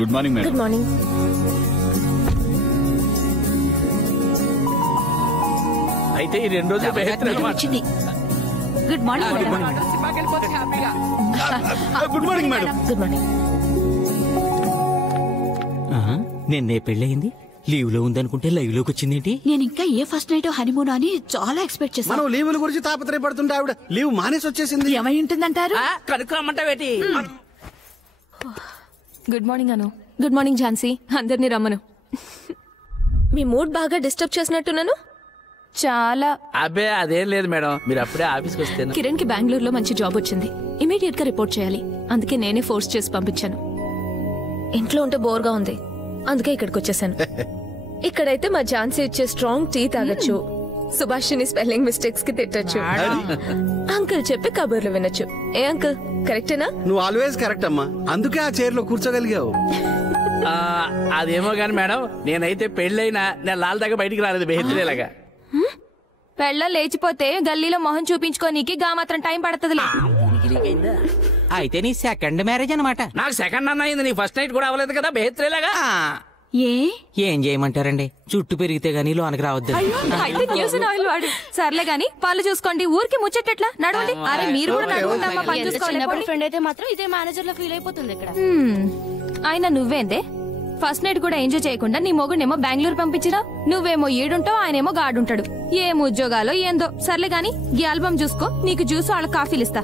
Good morning madam. Good morning. అయితే ఈ 2 రోజులు వచ్చింది. Good morning. Good morning madam. Good morning. నిన్నే పెళ్ళయింది, లీవ్ లో ఉందనుకుంటే లైవ్ లోకి వచ్చిందేంటి? నేను ఇంకా ఏ ఫస్ట్ నైట్ హనీమూన్ అని చాలా ఎక్స్పెక్ట్ చేశాను. మనం లీవుల గురించి తాపత్రయపడుతుంటే ఆవిడ లీవ్ మానేసి వచ్చేసింది. ఏమై ఉంటుందంటారు? కనుక్కోమంటావేటి? గుడ్ మార్నింగ్ అను. Good morning Jhansi. అందరినీ రమ్మను. మీ మూడ్ బాగా డిస్టర్బ్ చేసినట్టున్నాను. చాలా. అబ్బే అదేం లేదు మేడం, మీరు అప్పుడే ఆఫీస్కి వస్తే. కిరణ్ కి బెంగళూరులో మంచి జాబ్ వచ్చింది. ఇమీడియట్ గా రిపోర్ట్ చేయాలి. అందుకే నేనే ఫోర్స్ చేసి పంపించాను. ఇంట్లో ఉంటే బోర్ గా ఉంది, అందుకే ఇక్కడికి వచ్చేసాను. ఇక్కడైతే మా ఝాన్సీ ఇచ్చే స్ట్రాంగ్ టీ తాగొచ్చు, సుభాషిని స్పెల్లింగ్ మిస్టేక్స్ కి తిట్టచ్చు, అంకుల్ చెప్పి కబుర్లు వినొచ్చు. ఏ అంకుల్ కరెక్టేనా? నువ్వు ఆల్వేస్ కరెక్ట్ అమ్మా, అందుకే ఆ చైర్ లో కూర్చోగలిగావు. అదేమో గాని మేడం, నేనైతే పెళ్ళైనా నేను లాల్ దాకా బయటికి రాలేదు బెహెత్రేలాగా. పెళ్ళ లేచిపోతే గల్లీలో మొహం చూపించుకోనీకి గా మాత్రం టైం పడుతుందిలే. అయితే నీ సెకండ్ మ్యారేజ్ అనమాట. నాకు సెకండ్ అన్న అయింది, నీ ఫస్ట్ నైట్ కూడా అవ్వలేదు కదా బెహెత్రేలాగా. ఏం చేయమంటారండి, చుట్టు పెరిగితే గానీ లోనకి రావద్దు. అయితే న్యూస్ ఆయిల్ వాడు. సర్లే గాని పళ్ళు చూసుకోండి, ఊరికి ముచ్చట్లా నడవండి. అరే మీరు కూడా నడుకుంటామా? పని చూసుకోవాలి. ఫ్రెండ్ అయితే మాత్రం ఇదే మేనేజర్ లో ఫీల్ అయిపోతుంది ఇక్కడ. ఆయన నువ్వేందే ఫస్ట్ నైట్ కూడా ఎంజాయ్ చేయకుండా నీ మొగుడేమో బెంగళూరు పంపించినా, నువ్వేమో ఈడుంటావు, ఆయనేమో గాడుంటాడు. ఏం ఉద్యోగాలో ఏందో. సర్లే గాని ఈ ఆల్బమ్ చూసుకో, నీకు జ్యూస్ వాళ్ళకి కాఫీలు ఇస్తా.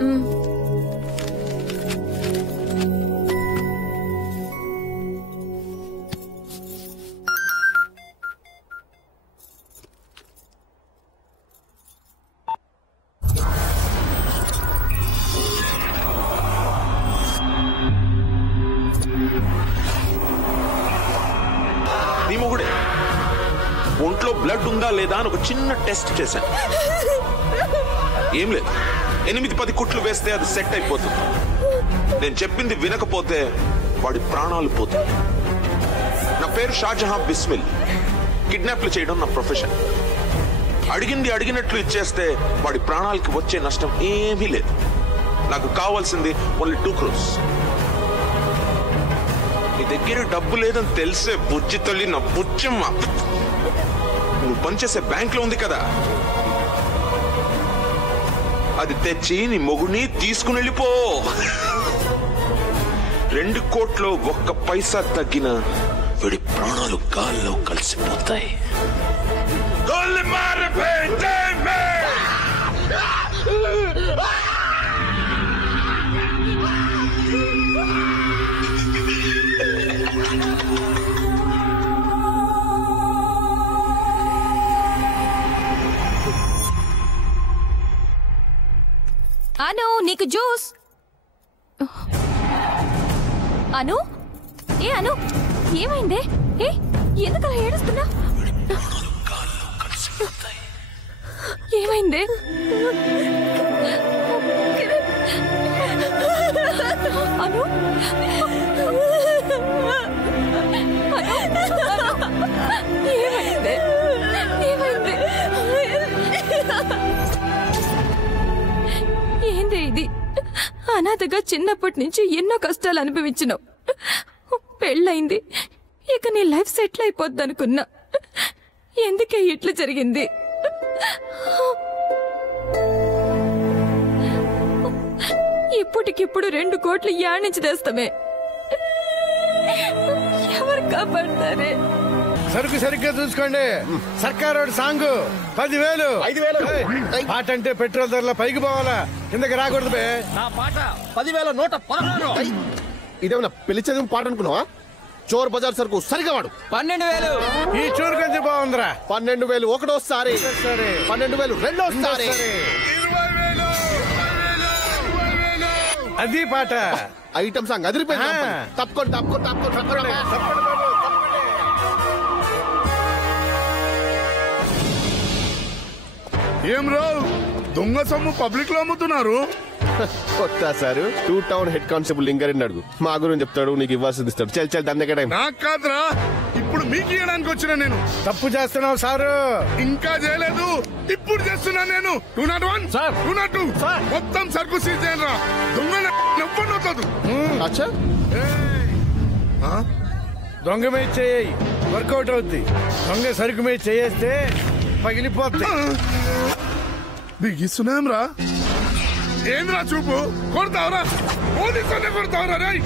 నీ మొగుడే ఒంట్లో బ్లడ్ ఉందా లేదా అని ఒక చిన్న టెస్ట్ చేశాను. ఏం లేదు, 8-10 కుట్లు వేస్తే అది సెట్ అయిపోతుంది. నేను చెప్పింది వినకపోతే వాడి ప్రాణాలు పోతుంది. నా పేరు షాజహాన్ బిస్మిల్. కిడ్నాప్లు చేయడం నా ప్రొఫెషన్. అడిగింది అడిగినట్లు ఇచ్చేస్తే వాడి ప్రాణాలకి వచ్చే నష్టం ఏమీ లేదు. నాకు కావాల్సింది ఓన్లీ 2 crores. నీ దగ్గర డబ్బు లేదని తెలిసే బుజ్జి తల్లి, నా బుజ్జమ్మ, నువ్వు పనిచేసే బ్యాంక్ లో ఉంది కదా, అది తెచ్చి నీ మొగుడిని తీసుకుని వెళ్ళిపో. 2 కోట్లు 1 పైసా తగ్గిన వీడి ప్రాణాలు గాల్లో కలిసిపోతాయి. అను నీకు జ్యూస్. అను, ఏ అను ఏమైందే? ఏ ఎందుకు అలా ఏడుస్తున్నా? ఏమైందే? అను ఏమైందే? ఏమైందే? ఏందే ఇది? అనాథగా చిన్నప్పటి నుంచి ఎన్నో కష్టాలు అనుభవించినావు. పెళ్ళయింది, ఇక నీ లైఫ్ సెటిల్ అయిపోద్ది అనుకున్నా. ఎందుకే ఇట్లా జరిగింది? ఇప్పటికిప్పుడు 2 కోట్లు యాడ్నుంచి తెస్తామే. ఎవరు కాపాడతారే? సరుకు సరిగ్గా చూసుకోండి. సర్కారు సాంగ్ 10,000. 5,000 పాట అంటే పెట్రోల్ ధరల పైకి పోవాలా, కిందకి రాకూడదు బే. నా పాట 10,116. ఇదేమన్నా పెళ్లి చదివిన పాట అనుకున్నావా? చోర్ బజార్ సరుకు సరిగా వాడు. 12,000. ఈ చూరు కొంచెం బాగుందిరా. 12,000 ఒకటోసారి, 12,000 రెండోసారి. అది పాట. ఐటమ్ సాంగ్ అదిరిపోయింది. తప్పుకోండి. ఏం రావు, దొంగ సొమ్ము పబ్లిక్ లో అమ్ముతున్నారు. కొత్త sir 2 town head constable Lingareddy అడుగు, మా గురించి చెప్తాడు, నీకు ఇవ్వాల్సింది ఇస్తాడు. చల్ దాని దగ్గర నాకు కాదురా, ఇప్పుడు మీకు ఇవ్వడానికి వచ్చిన నేను. తప్పు చేస్తున్నావు సారు. ఇంకా చేయలేదు, ఇప్పుడు చేస్తున్నా నేను. 201 సార్, 202 సార్, మొత్తం సరుకు సీజ్ చేయరా. దొంగ నవ్వనొద్దు. అచ్చా దొంగ మీద చేయి వర్కౌట్ అవుద్ది. దొంగ సరుకు మీద చేయేస్తే పగిలిపోద్ది. బిగిస్తున్నాం రా. ఏంద్రా చూపు? కొడతావరా? పోలీసులే కొడతావరా? రై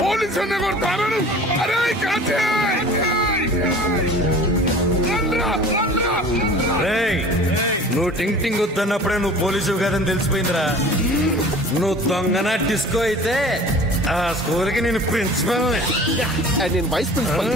పోలీసులే కొడతారు. అరే కాచే నువ్వు టింగ్ టింగ్ వద్దన్నప్పుడే నువ్వు పోలీసు కాదని తెలిసిపోయిందిరా. నువ్వు దొంగన డిస్కో అయితే ఆ స్కూల్కి నేను ప్రిన్సిపల్. నేను వైస్ ప్రిన్సిపల్.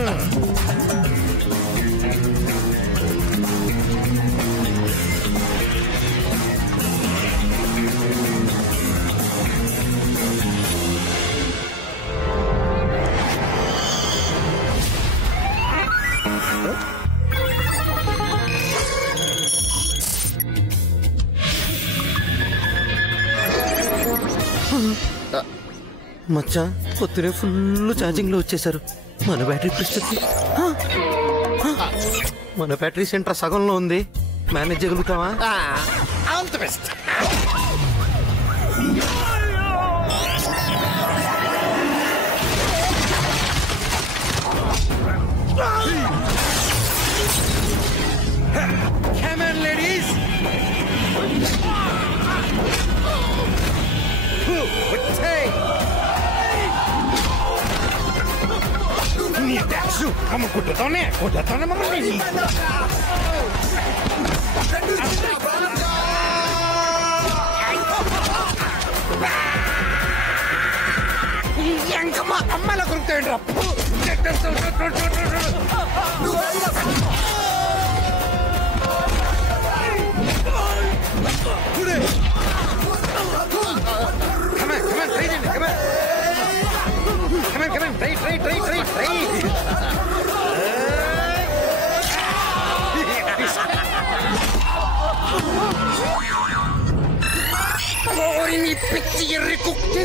మచ్చా పొద్దునే ఫుల్ ఛార్జింగ్ లో వచ్చేసారు. మన బ్యాటరీ పరిస్థితి, మన బ్యాటరీ సెంటర్ సగంలో ఉంది. మేనేజ్ చేయగలుగుతావా? All the best. Come on, ladies. అమ్మాయిలా కొరుకుతాయండి రా. పిచ్చి ఎర్రి కుక్కి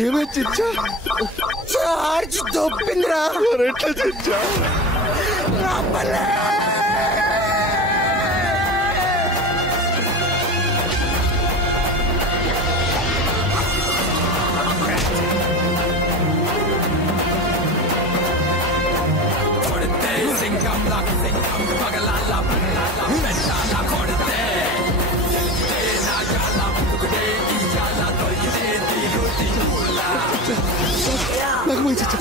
ఏమే చిచ్చా? చార్జ్ దొబ్బిందిరా. ఎట్లా చిచ్చా? నాకు పోయి చిచ్చా.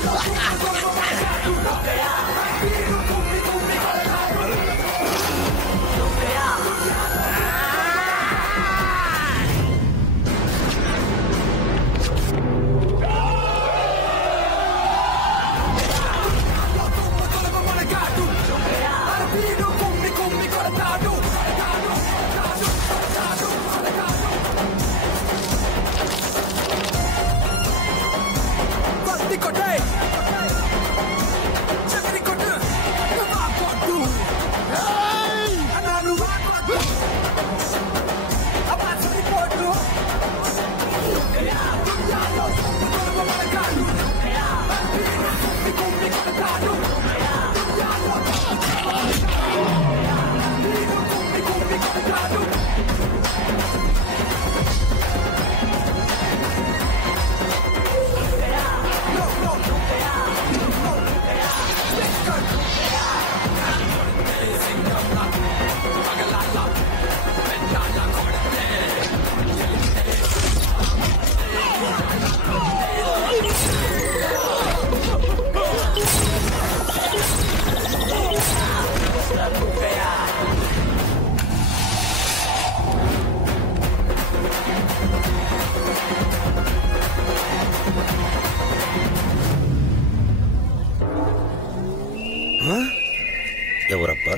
ఎవరబ్బా?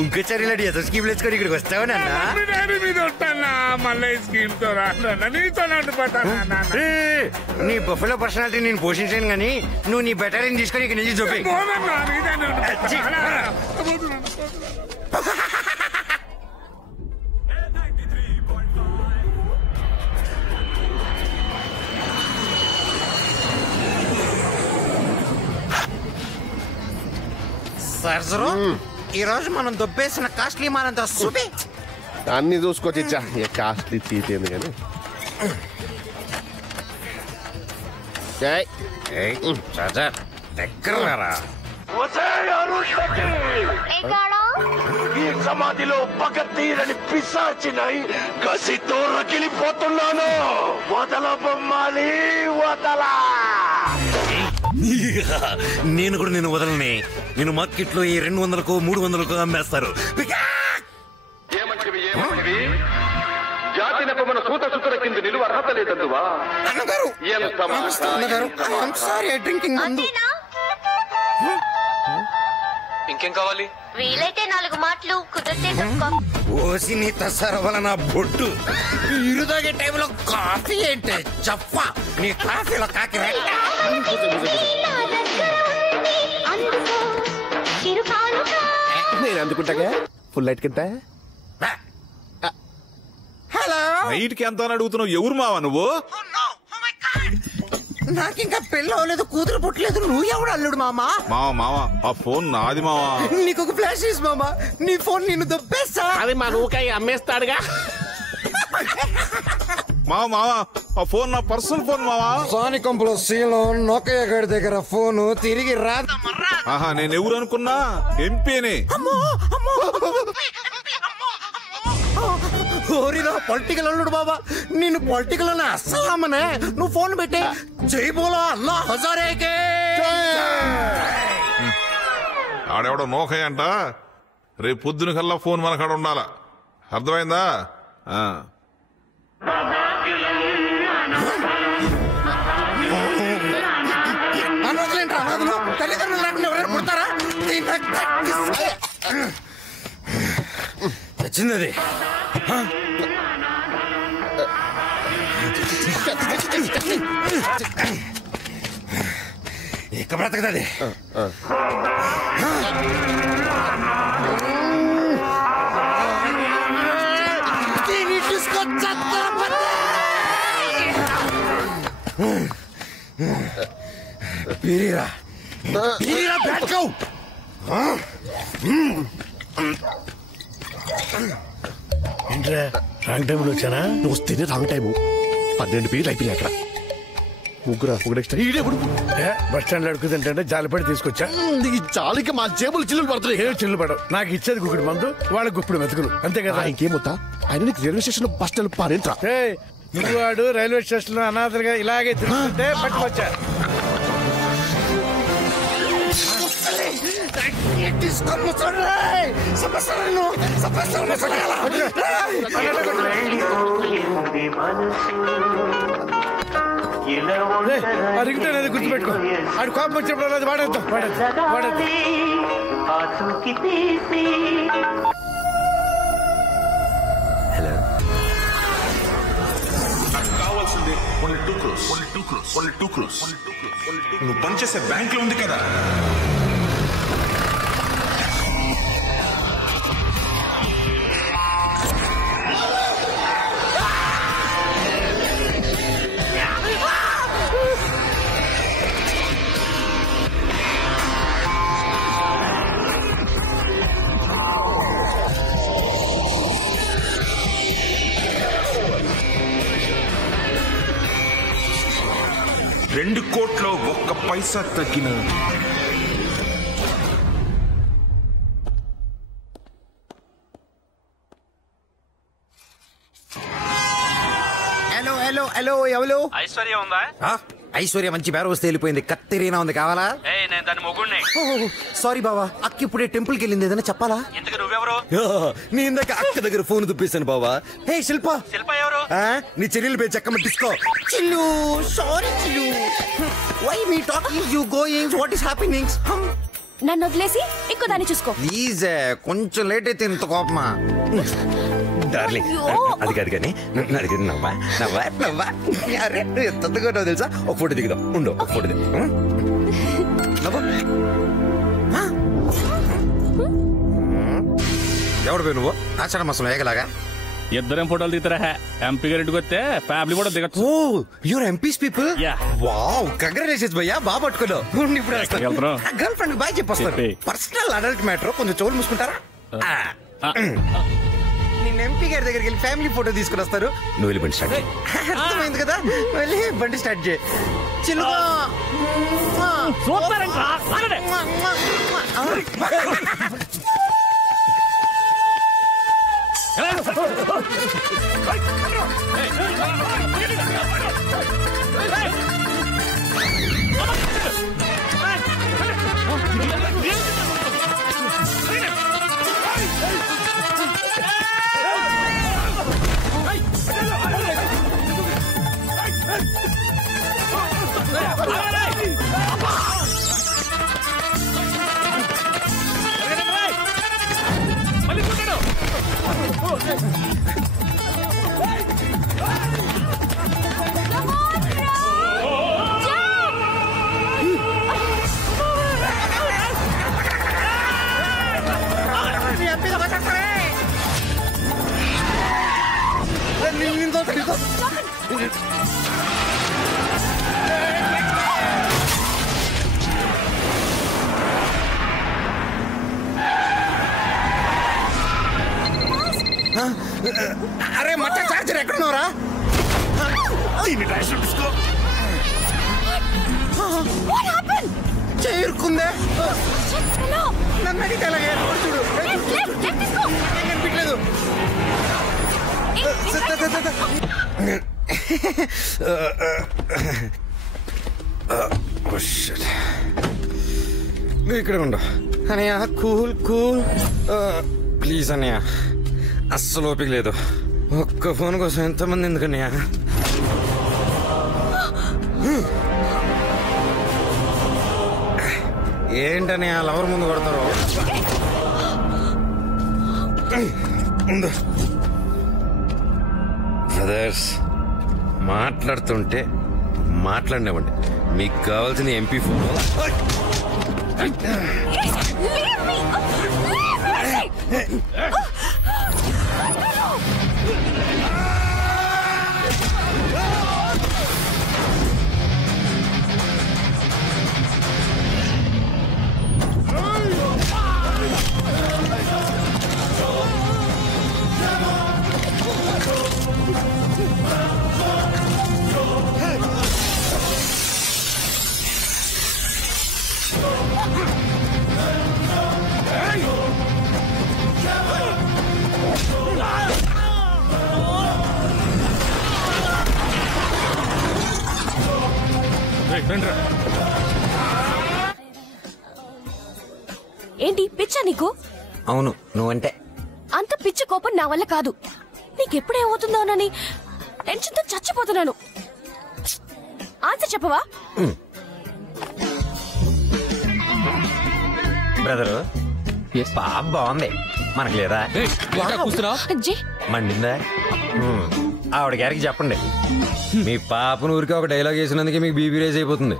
ఇంకోసారి ఇలాంటి ఏదో స్కీమ్ వేసుకొని ఇక్కడికి వస్తావా నాన్న? మీద ఉంటానా మళ్ళీ స్కీమ్ తో రాను నీతో నడిపోతానా? నీ బొఫలో పర్సనాలిటీ నేను పోషించాను కానీ నువ్వు నీ బెటాలియన్ తీసుకొని ఇక్కడ నుంచి చూపి. సర్జరు ఈ రోజు మనం దొబ్బేసిన కాస్ట్లీ మానంతో చూపి. అన్ని చూసుకోవచ్చు ఇచ్చా కాస్ట్లీ చీతేంది కానీ. సర్జర్ దగ్గర ఈ సమాధిలో పగ తీరని పిశాచినై కసితో రగిలిపోతున్నాను. వదల బొమ్మాలి వదలా. నేను కూడా నేను వదలని. నేను మార్కెట్ లో ఈ 200కో 300కో అమ్మేస్తారు. జాతి నెపమన సూత సుతుల కింద నిలువ అర్హత లేదందువా? ఇంకేం కావాలి? వీలైతే 4 మాటలు కుదిరితే ఓసి నీ తసరవల నా బొట్టు. ఇరుదాగే టైంలో కాఫీ ఏంటే చెప్ప. నీ కాఫీలో కాకి నేను అందుకుంటాగా ఫుల్ లైట్ కింద. హలో, నైట్ కి ఎంత అని అడుగుతున్నావు? ఎవరు మావా నువ్వు? నాకింకా పెళ్ళి అవ్వలేదు, కూతురు పుట్టలేదు. నువ్వు ఎవడు అల్లుడు మామా? మావా ఆ ఫోన్ నాది మావా. నీకు ఒక ఫ్లాష్ ఇస్ మామా. నీ ఫోన్ నిన్ను దొబ్బేస్తా. అది మా నూకాయ అమ్మేస్తాడుగా. మావా ఆ ఫోన్ నా పర్సనల్ ఫోన్ మావా. సానికంపులో సీలో నోకయ్య గారి దగ్గర ఫోను తిరిగి రాదు. ఆహా, నేను ఎవరు అనుకున్నా? ఎంపీని. పొలిటికల్ అల్లుడు బాబా. నేను పొలిటికల్ అని అస్సలు అమ్మనే. నువ్వు ఫోన్ పెట్టి జై బోలో అల్లా హజారేకే. ఆడెవడో నోకయ్య అంట. రేపు పొద్దున కల్లా ఫోన్ మనకాడ ఉండాలా, అర్థమైందా? అన్నోదులేంట్రా అన్నోదులు? తల్లిదండ్రులు లేకుండా ఎవరైనా పుడతారా? వచ్చింది ఇక బ్రతకదది. పీరీరా బ్యాట్కో. ఏంట్రా రాంగ్ టైంలో వచ్చానా? నువ్వు వస్తేనే రాంగ్ టైము. 12 పీరియడ్ అయిపోయినాయి అక్కడ. ఒకటి ఎక్స్ట్రా. బస్ స్టాండ్ అడుగుతుంటే జాలిపడి తీసుకొచ్చా. ఈ జాలికి మా జేబులు చిల్లులు పడుతున్నాయి. ఏం చిల్లు పడవు. నాకు ఇచ్చేది గుప్పుడు మందు, వాళ్ళకి గుప్పుడు మెతుకులు, అంతే కదా. ఇంకేమవుతా? ఆయన నీకు రైల్వే స్టేషన్ బస్ స్టాండ్ పారేంట్రా. నువ్వు వాడు రైల్వే స్టేషన్ లో అనాథలుగా ఇలాగే తిరుగుతుంటే పట్టుకొచ్చా. మనసు రింగ్టోన్ అది గుర్తుపెట్టుకో. ఆడు కోపం వచ్చినప్పుడు అది వాడేద్దాం. హలో, కావాల్సింది ఓన్లీ 2 crores. నువ్వు పనిచేసే బ్యాంక్ లో ఉంది కదా. $2 కోట్ల 1 పైసా తగ్గిన హలో ఎవరు? ఐశ్వర్య ఉందా? ఐశ్వర్య మంచి బేర వస్తే వెళ్ళిపోయింది. కత్తిరీనా ఉంది, కావాలా? నేను దాని మొగుడిని. సారీ బావా, అక్క ఇప్పుడే టెంపుల్ కి వెళ్ళింది, ఏదైనా చెప్పాలా? ఇంతకు నువ్వెవరు? నీ ఇందాక అక్క దగ్గర ఫోన్ దుప్పేశాను బావా. హే శిల్ప. శిల్ప ఎవరు? నీ చెల్లెలు పే చెక్కమ్మ disco. Chill, sorry chill. Why me talking you going, what is happening? నన్ను వదిలేసి ఇంకో దాన్ని చూసుకో ప్లీజ్. కొంచెం లేట్ అయితే ఇంత కోపమా? డార్లింగ్, అది కాదు కానీ నవ్వా. అరే ఎంతగా తెలుసా? ఒక ఫోటో దిగుదాం. ఉండు, ఒక ఫోటో దిగుదాం. ఎవడు పోయి నువ్వు? ఆచార మాసం ఏగలాగా ఇద్దరేం ఫోటోలు దిగుతారా? ఎంపీ గారి ఇంటికి వస్తే ఫ్యామిలీ కూడా దిగచ్చు. Oh, your MPs people. Wow, congratulations భయ్యా, బాగా పట్టుకున్నావు. ఇప్పుడు గర్ల్ ఫ్రెండ్ బాయ్ చెప్పొస్తాను. పర్సనల్ అడల్ట్ మ్యాటర్, కొంచెం చోలు మూసుకుంటారా? నేను ఎంపీ గారి దగ్గరికి వెళ్ళి ఫ్యామిలీ ఫోటో తీసుకుని వస్తారు. నువ్వు వెళ్ళి బండి స్టార్ట్ చేయి. అర్థమైంది కదా? వెళ్ళి బండి స్టార్ట్ చేయి. చిలుగా అరే మచ్చ చార్జర్ ఎక్కడున్నారా? చేరుకుందే. నన్ను అడిగితే అలాగే చూడు, కనిపించలేదు. నువ్వు ఇక్కడ ఉండవు అనయ్య. కూల్ ప్లీజ్ అన్నయ్య, అస్సలు ఓపిక లేదు. ఒక్క ఫోన్ కోసం ఎంతమంది ఎందుకన్నయ్య? ఏంటన్నయ్య లవర్ ముందు కొడతారు? బ్రదర్స్, మాట్లాడుతుంటే మాట్లాడినామండి. మీకు కావాల్సిన ఎంపీ ఫోన్ ఏంటి పిచ్చా నీకు? అవును, నువ్వంటే అంత పిచ్చి కోపం నా వల్ల కాదు. నీకెప్పుడేమవుతుందోనని టెన్షన్తో చచ్చిపోతున్నాను. ఆన్సర్ చెప్పవా? బ్రదరు పాప బాగుంది, మనకు లేదా? మండిందా? ఆవిడ గారికి చెప్పండి, మీ పాపను ఊరికి ఒక డైలాగ్ వేసినందుకే మీకు బీబీ రేజ్ అయిపోతుంది.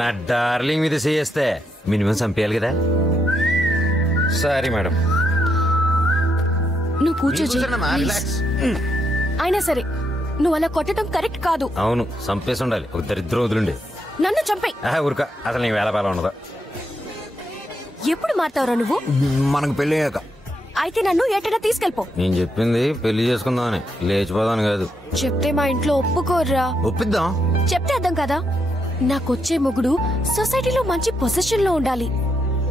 నా డార్లింగ్ మీద చేస్తే మినిమం చంపేయాలి కదా. Sorry madam. నువ్వు కూర్చో. అయినా సరే నువ్వు అలా కొట్టడం కరెక్ట్ కాదు. అవును, చంపేసి ఉండాలి. ఒక దరిద్రం వదులుండి. నన్ను చంపే. ఊరుక, అసలు నీకు వేళపాల ఉండదు. ఎప్పుడు మారుతావురా నువ్వు? మనకు పెళ్లి అయ్యాక. అయితే నన్ను ఎటైనా తీసుకెళ్ళిపో. నేను చెప్పింది పెళ్లి చేసుకుందామని, లేచిపోదాను కాదు. చెప్తే మా ఇంట్లో ఒప్పుకోర్రా. ఒప్పిద్దాం. చెప్తే అర్థం కదా. నాకొచ్చే మొగుడు సొసైటీలో మంచి పొజిషన్ లో ఉండాలి.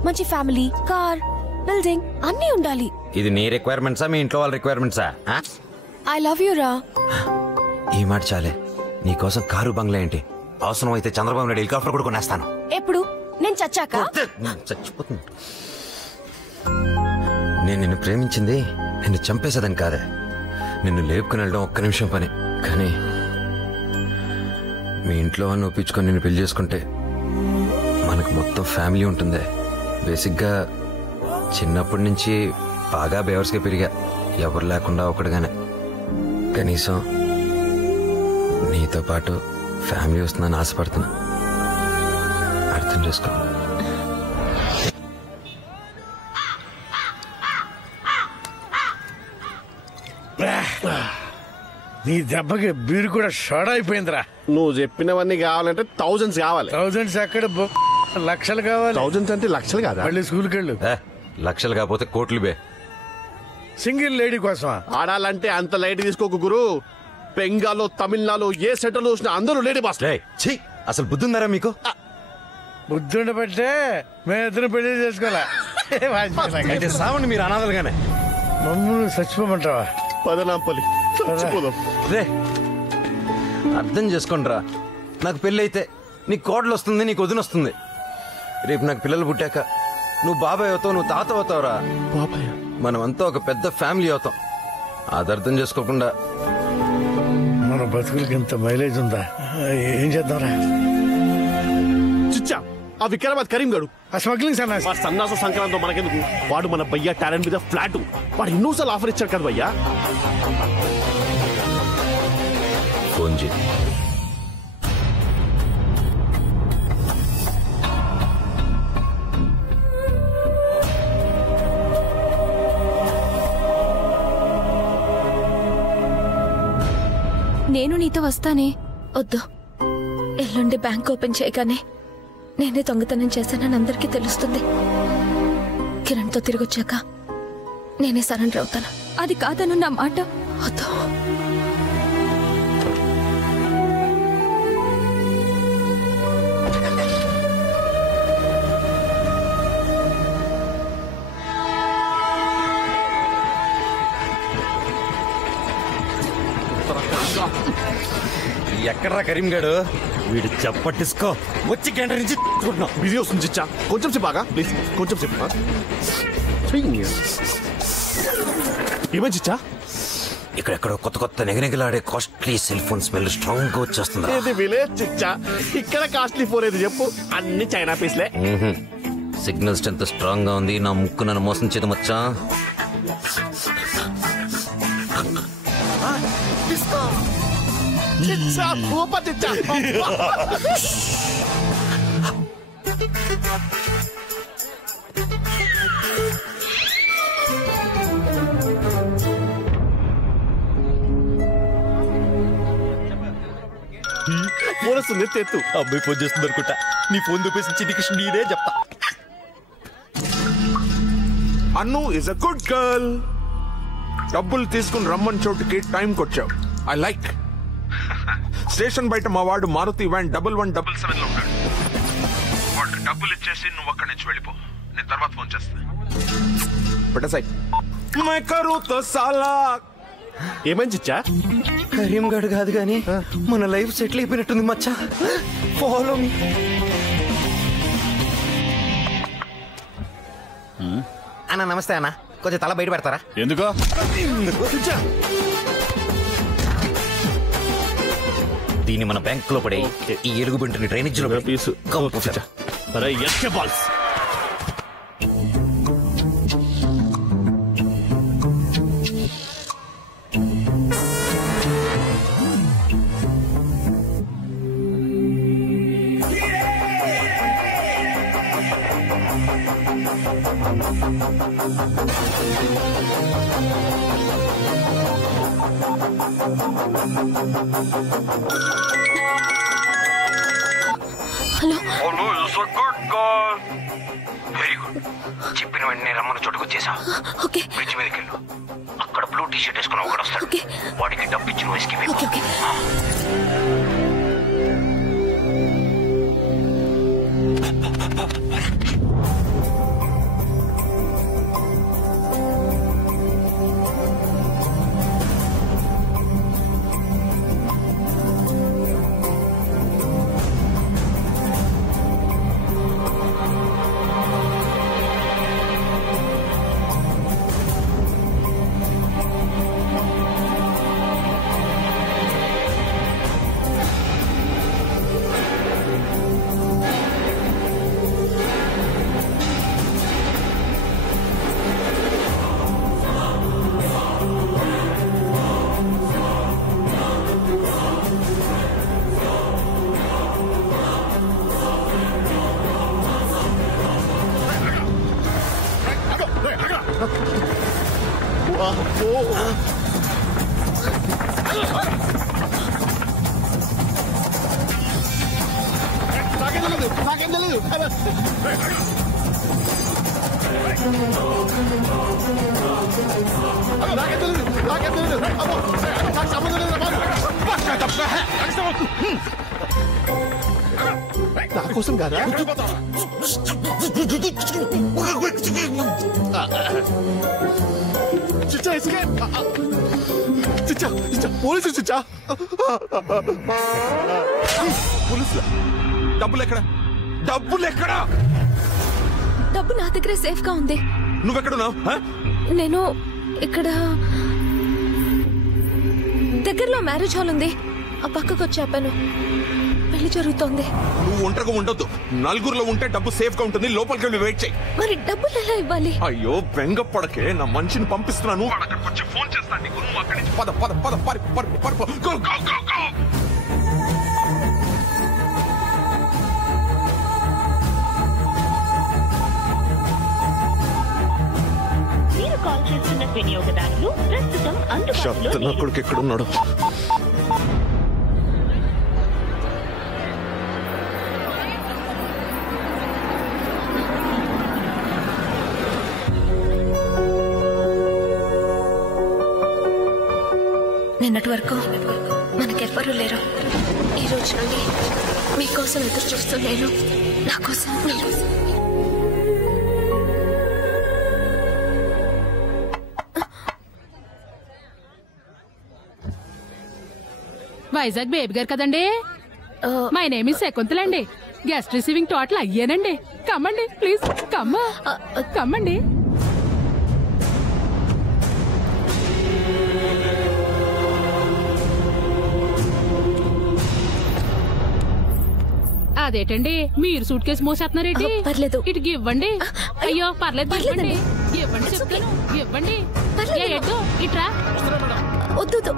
మంచి ఫ్యామిలీ, కార్, బిల్డింగ్ అన్నీ ఉండాలి. ఇది నీ రిక్వైర్మెంట్సా, మీ ఇంట్లో వాళ్ళ రిక్వైర్మెంట్సా? ఐ లవ్ యూ రా. ఈ మాట చాలే. నీకోసం కారు బంగ్లా ఏంటి, అవసరం అయితే చంద్రబాబు నాయుడు హెలికాప్టర్ కూడా కొనేస్తాను. ఎప్పుడు? నేను చచ్చాక? చచ్చిపోతుంది. నేను నిన్ను ప్రేమించింది నిన్ను చంపేసేదని కాదే, నిన్ను లేపుకుని వెళ్ళడం ఒక్క నిమిషం పని. కానీ మీ ఇంట్లో వాళ్ళని ఒప్పించుకొని నిన్ను పెళ్లి చేసుకుంటే మనకు మొత్తం ఫ్యామిలీ ఉంటుందే. బేసిక్గా చిన్నప్పటి నుంచి బాగా బేవర్స్గా పెరిగా, ఎవరు లేకుండా ఒకటిగానే. కనీసం నీతో పాటు ఫ్యామిలీ వస్తుందని ఆశపడుతున్నా, అర్థం చేసుకో. నీ దెబ్బకి బీరు కూడా షార్ట్ అయిపోయిందిరా. నువ్వు చెప్పినవన్నీ కావాలంటే థౌజండ్స్ కావాలి. థౌజండ్స్ ఎక్కడ, లక్షలు కావాలి. థౌజండ్స్ అంటే లక్షలు కాదా? మళ్ళీ స్కూల్కి వెళ్ళు. లక్షలు కాకపోతే కోట్లు బే. సింగిల్ లేడీ కోసం ఆడాలంటే అంత లైట్ తీసుకోకు గురు. బెంగాల్లో, తమిళనాడు ఏ సెంటర్ చూసిన అందరూ లేడీ బాస్. అసలు బుద్ధి ఉందారా మీకు? బుద్ధి ఉండబట్టే మేము ఇద్దరు పెళ్లి చేసుకోవాలా. సావండి మీరు అనాథలుగానే. మమ్మల్ని చచ్చిపోమంటావా? పదనాంపల్లి రే, అర్థం చేసుకోండిరా. నాకు పెళ్ళి అయితే నీకు కోడలు వస్తుంది, నీకు వదిన వస్తుంది. రేపు నాకు పిల్లలు పుట్టాక నువ్వు బాబాయ్ అవుతావు, నువ్వు తాత అవుతావురా. బాబాయ్, మనమంతా ఒక పెద్ద ఫ్యామిలీ అవుతాం. అది అర్థం చేసుకోకుండా మన బతుకులకి ఇంత మైలేజ్ ఉందా? ఏం చేద్దాంరా? చిచ్చా, ఆ విక్రమాద్ కరీం గడు ఆ స్మగ్లింగ్ సన్నాస సంక్రాంతి మనకెందుకు? వాడు మన భయ్యా టాలెంట్ మీద ఫ్లాట్. వాడు ఎన్నోసార్లు ఆఫర్ ఇచ్చాడు కదా భయ్యా. ఫోన్ చేయి. నేను నీతో వస్తానే. వద్దు, ఎల్లుండి బ్యాంక్ ఓపెన్ చేయగానే నేనే దొంగతనం చేశానని అందరికీ తెలుస్తుంది. కిరణ్తో తిరిగొచ్చాక నేనే సరెండర్ అవుతాను. అది కాదను నా మాట. వద్దు. ఎక్కడ్రా కరీం గాడు? వీడు చెప్పటిసుకో. వచ్చి గంట నుంచి బిజీ వస్తుంది చిచ్చా. కొంచెం సేపు బాగా ప్లీజ్, కొంచెం సేపు. ఏమని చిచ్చా? ఇక్కడెక్కడో కొత్త కొత్త నెగనెగలాడే costly cell phone smell strong గా వచ్చేస్తుంది. ఇది విలేజ్ చిచ్చా. ఇక్కడ కాస్ట్లీ ఫోన్ ఏది చెప్పు? అన్ని చైనా పీస్లే. సిగ్నల్ స్ట్రెంత్ స్ట్రాంగ్ గా ఉంది. నా ముక్కు నన్ను మోసం చేయడం వచ్చా? చిచ్చా, సూపర్ చిచ్చా. ఫోన్ వస్తుంది, ఎత్తు. అబ్బాయి ఫోన్ చేస్తుంది అనుకుంటా. నీ ఫోన్ చూపేసి చిటికి నీడే చెప్తా. అన్ను ఇస్ అ గుడ్ గర్ల్. డబ్బులు తీసుకుని రమ్మని చోటుకి టైంకి వచ్చావు. I like. స్టేషన్ బయట మా వాడు మారుతి వ్యాన్ 1177 లో ఉంటాడు. వాడు డబ్బులు ఇచ్చేసి నువ్వు అక్కడి నుంచి వెళ్ళిపో. నేను తర్వాత ఫోన్ చేస్తాను. ఏమని చిచ్చా? కరీం గడు కాదు గాని మన లైఫ్ సెటిల్ అయిపోయినట్టుంది మచ్చా. Follow me. అన్న నమస్తే అన్న, కొంచెం తల బయట పెడతారా? ఎందుకో? దీన్ని మన బ్యాంక్ లో పడే ఈ ఎలుగు బంటిని డ్రైనేజ్ లో పీసు బాల్స్. Hello very good. చెప్పిన వెంటనే రమ్మన్న చోటుకు వచ్చేసా. ఓకే. బ్రిడ్జ్ మీదకి వెళ్ళు. అక్కడ బ్లూ టీ షర్ట్ వేసుకుని ఒకడు వస్తాడు. వాడికి డబ్బు ఇచ్చిన వయసుకి నా కోసం కాదా? చిచ్చా ఎస్కేప్. చిచ్చా చిచ్చా పోలీసులు చిచ్చా. పోలీసులు. డబ్బులు ఎక్కడ? డబ్బులు ఎక్కడ? డబ్బు నా దగ్గరే సేఫ్ గా ఉంది. నువ్వెక్కడున్నావు? నేను ఇక్కడ దగ్గరలో మ్యారేజ్ హాల్ ఉంది, ఆ పక్కకు వచ్చి చెప్పాను. పెళ్లి జరుగుతోంది. నువ్వు ఒంటరిగా ఉండొద్దు. నలుగురులో ఉంటే డబ్బు సేఫ్ గా ఉంటుంది. లోపలికి వెళ్ళి వెయిట్ చేయి. మరి డబ్బులు ఎలా ఇవ్వాలి? అయ్యో బెంగ పడకే, నా మనిషిని పంపిస్తున్నాను. అక్కడికి వచ్చి ఫోన్ చేస్తాను నీకు. నువ్వు అక్కడి నుంచి పద పద పద పరి పరి పరి గో గో గో గో. మీరు కాల్ చేస్తున్న వినియోగదారులు ప్రస్తుతం అందుబాటులో నా కొడుకు ఎక్కడున్నాడు? నిన్నటి వరకు మనకెవ్వరూ లేరు. ఈ రోజు నుండి మీకోసం ఎదురు చూస్తూ నేను, నా కోసం మీరు. వైజాగ్ బేబీ గారు కదండి? మై నేమ్ ఇస్ శకుంతలండి. గెస్ట్ రిసీవింగ్ టోటల్ అయ్యానండి. కమ్మండి ప్లీజ్. కమ్మండి. అదేటండి మీరు సూట్ కేసు మోసేస్తున్నారేంటి? పర్లేదు, ఇటు ఇవ్వండి. అయ్యో పర్లేదు, ఇవ్వండి ఇవ్వండి చెప్తాను. ఇవ్వండి. ఎడ్డు ఇట్రా. వద్దు,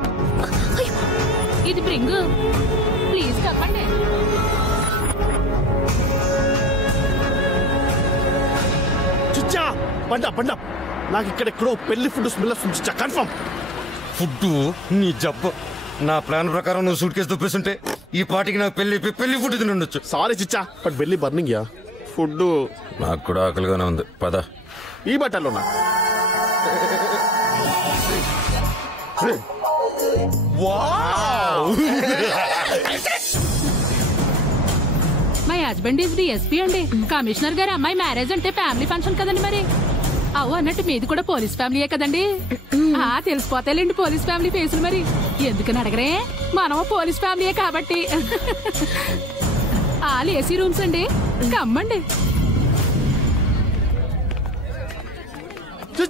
ఇది బ్రింగ్ ప్లీజ్. చెప్పండి. చిచ్చా పండ పండ. నాకు ఇక్కడెక్కడో పెళ్లి ఫుడ్ స్మెల్ వస్తుంది చిచ్చా. కన్ఫర్మ్. ఫుడ్ నీ జబ్బ. నా ప్లాన్ ప్రకారం నువ్వు సూట్ కేసు దుప్పేస్తుంటే ఈ పాటికి నాకు పెళ్లి ఫుడ్ తిని ఉండొచ్చు. సారీ చిచ్చా, బట్ పెళ్లి బర్నింగ్ యా. ఫుడ్ నాకు కూడా ఆకలిగానే ఉంది. పద. ఈ బట్టలోనా? మై హస్బెండ్ ఈజ్ డిఎస్పీ అండి. కమిషనర్ గారు అమ్మాయి మ్యారేజ్ అంటే ఫ్యామిలీ ఫంక్షన్ కదండి. మరి అవు అన్నట్టు మీది కూడా పోలీస్ ఫ్యామిలీయే కదండి. తెలిసిపోతాయిలేండి పోలీస్ ఫ్యామిలీ ఫేసులు. మరి ఎందుకని అడగరే, మనం పోలీస్ ఫ్యామిలీయే కాబట్టి. ఆల్ ఏసీ రూమ్స్ అండి. కమ్మండి.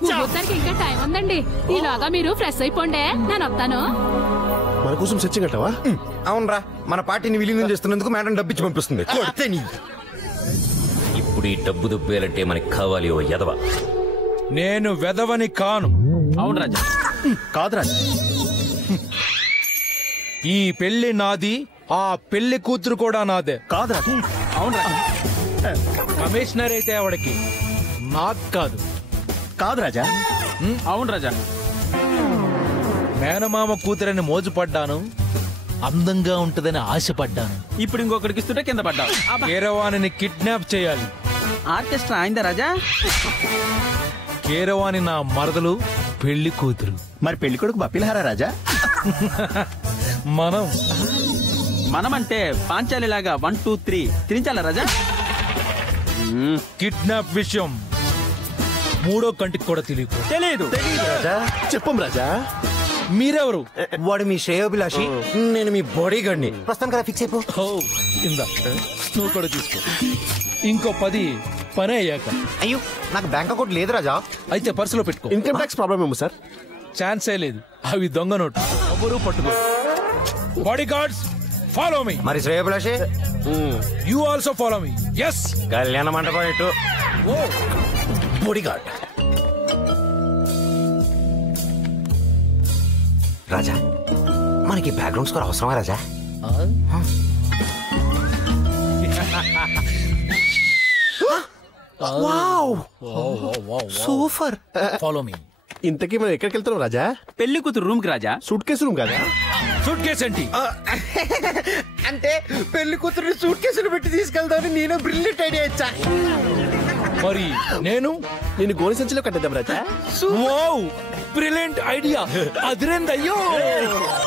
ముహూర్తానికి ఇంకా టైం ఉందండి. ఈలోగా మీరు ఫ్రెష్ అయిపోండి, నేను వస్తాను. మన కోసం సెర్చింగ్ అంటావా? అవునరా, మన పార్టీని విలీనం చేస్తున్నందుకు మేడం డబ్బిచ్చి పంపిస్తుంది. కొడితే నీ ఇప్పుడు ఈ డబ్బు దుబ్బేయాలంటే మనకి కావాలి ఓ ఎదవ. నేను వెదవని కాను. అవును రాజా. కాదు రాజా, ఈ పెళ్లి నాది, ఆ పెళ్లి కూతురు కూడా నాదే. కాదు రాజా. అవును రాజా. కమిషనర్ అయితే ఆవిడకి, నాకు కాదు. కాదు రాజా. అవును రాజా. మేనమామ కూతురని మోజుపడ్డాను, అందంగా ఉంటదని ఆశపడ్డాను. ఇప్పుడు ఇంకొకరికి ఇస్తుంటే కింద పడ్డావు. కీరవాణిని కిడ్నాప్ చేయాలి. ఆర్కెస్ట్రా అయిందా రాజా? కీరవాణి నా మరదలు, పెళ్లి కూతురు. మరి పెళ్లి కొడుకు బప్పిలహారా రాజా? మనమంటే పాంచాలి లాగా 1 2 3 తిరించాలా రాజా? కిడ్నాప్ విషయం మూడో కంటికి కూడా తెలియదు. చెప్పం రాజా. మీరెవరు? వాడు మీ శ్రేయోభిలాషి, నేను మీ బాడీ గార్డ్ని. ప్రస్తుతం కదా ఫిక్స్ అయిపో. ఇందా నువ్వు కూడా తీసుకో. ఇంకో 10 పని అయ్యాక. అయ్యో, నాకు బ్యాంక్ అకౌంట్ లేదు రాజా. అయితే పర్సులో పెట్టుకో. ఇన్కమ్ ట్యాక్స్ ప్రాబ్లం ఏమో సార్? ఛాన్సే లేదు, అవి దొంగ నోటు, ఎవరు పట్టుకో. Body guards follow me. మరి శ్రేయోభిలాషి, you also follow me. Yes. కళ్యాణ మండపం ఇటు. ఓ బాడీ గార్డ్. రాజా, మనకి బ్యాక్గ్రౌండ్ స్కోర్ అవసరమా రాజా? సూపర్. Follow me. ఇంతకీ మనం ఎక్కడికి వెళ్తున్నాం రాజా? పెళ్లి కూతురు రూమ్ కి రాజా. సూట్ కేసు రూమ్ కదా? సూట్ కేసు ఏంటి? అంటే పెళ్లి కూతురు సూట్ కేసులు పెట్టి తీసుకెళ్తాను. నేను బ్రిలియంట్ ఐడియా ఇచ్చా. మరి నేను గోని సంచిలో కట్టేద్దాం రాజా. Wow, brilliant idea. అదిరేందయ్యో.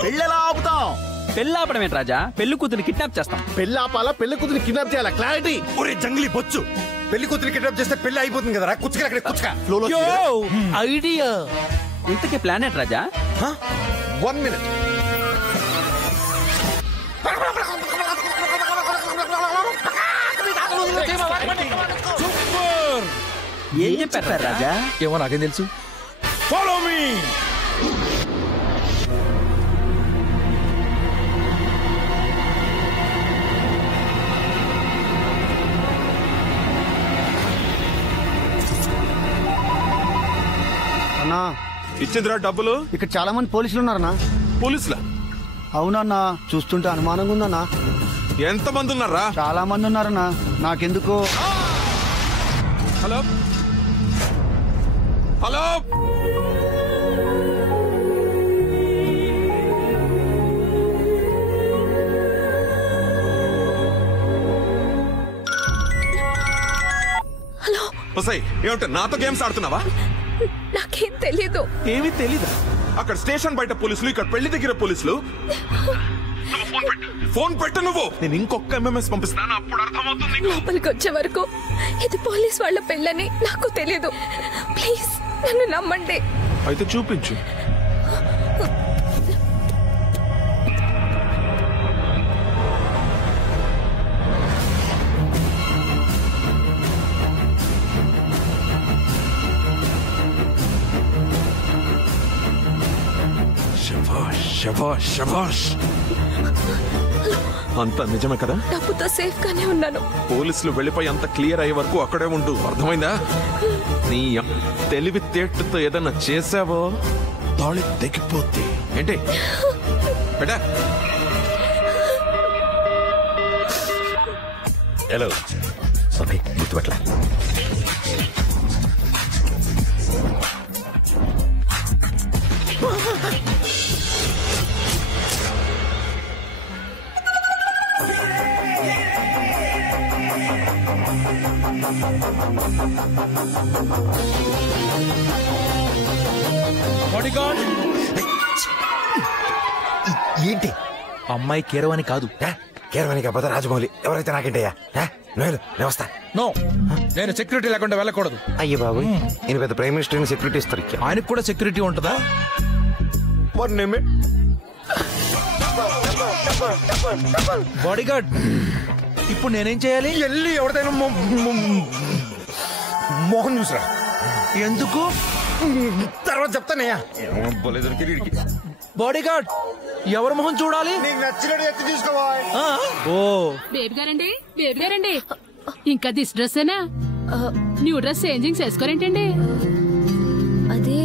పెళ్ళెలా ఆపుతాం? పెళ్ళి ఆపడం ఏంటి రాజా? పెళ్లి కూతురు కిడ్నాప్ చేస్తాం. పెళ్లి ఆపాలా, పెళ్లి కూతురు కిడ్నాప్ చేయాలా? క్లారిటీ. ఒరే జంగ్లీ బొచ్చు, పెళ్లి కూతురు కిడ్నాప్ చేస్తే పెళ్లి అయిపోతుంది కదా. కుచ్చుగా అక్కడ కుచ్చుగా. ఐడియా. ఇంతకీ ప్లాన్ ఏంటి రాజా? 1 minute. సూపర్. ఏం చెప్పారు రాజా? ఏమో నాకేం తెలుసు. Follow me. అన్నా ఇచ్చిందిరా డబ్బులు? ఇక్కడ చాలా మంది పోలీసులు ఉన్నారన్నా. పోలీసులా? అవునన్నా, చూస్తుంటే అనుమానంగా ఉందన్నా. ఎంత మంది ఉన్నారా? చాలా మంది ఉన్నారన్నా. నాకెందుకో. Hello hello, hello. ఏమిటి నాతో గేమ్స్ ఆడుతున్నావా? నాకేం తెలీదు. ఏమీ తెలీదా? అక్కడ స్టేషన్ బయట పోలీసులు, ఇక్కడ పెళ్లి దగ్గర పోలీసులు. ఫోన్ పెట్టు నువ్వు. నేను ఇంకొక ఎంఎంఎస్ పంపిస్తాను, అప్పుడు అర్థమవుతుంది. లోపలికి వచ్చే వరకు ఇది పోలీస్ వాళ్ళ పెళ్ళని నాకు తెలీదు. ప్లీజ్ నన్ను నమ్మండి. అయితే చూపించు. శభాష్ శభాష్. అంత నిజమే కదా? డబ్బుతో సేఫ్ గానే ఉన్నాను. పోలీసులు వెళ్ళిపోయి అంత క్లియర్ అయ్యే వరకు అక్కడే ఉండు, అర్థమైందా? నీ తెలివి తేటతో ఏదన్నా చేసావో తాళి తెగిపోద్ది. ఏంటి బెటా? హలో సభి, గుర్తుపట్ల. ఏంటి? అమ్మాయి కీరవాణి కాదు. కీరవాణి కాకపోతే రాజమౌళి. ఎవరైతే నాకేంటయ్యా? నేను వస్తా. నో, నేను సెక్యూరిటీ లేకుండా వెళ్ళకూడదు. అయ్యే బాబు, నేను పెద్ద ప్రైమ్ మినిస్టర్ సెక్యూరిటీ ఇస్తారు. ఆయనకు కూడా సెక్యూరిటీ ఉంటుందా? బాడీగార్డ్, ఇప్పుడు నేనేం చేయాలి? వెళ్ళి ఎవరిదైనా మోహన్ చూసరా. ఎందుకు? తర్వాత చెప్తానయ్యా. బాడీ గార్డ్ ఎవరి మొహం చూడాలి? నీకు నచ్చినట్టు ఎత్తి తీసుకోవా. ఓ బేబీ గారండి ఇంకా దిస్ డ్రెస్సేనా? న్యూ డ్రెస్ చేంజింగ్ చేసుకోరేంటండి? అది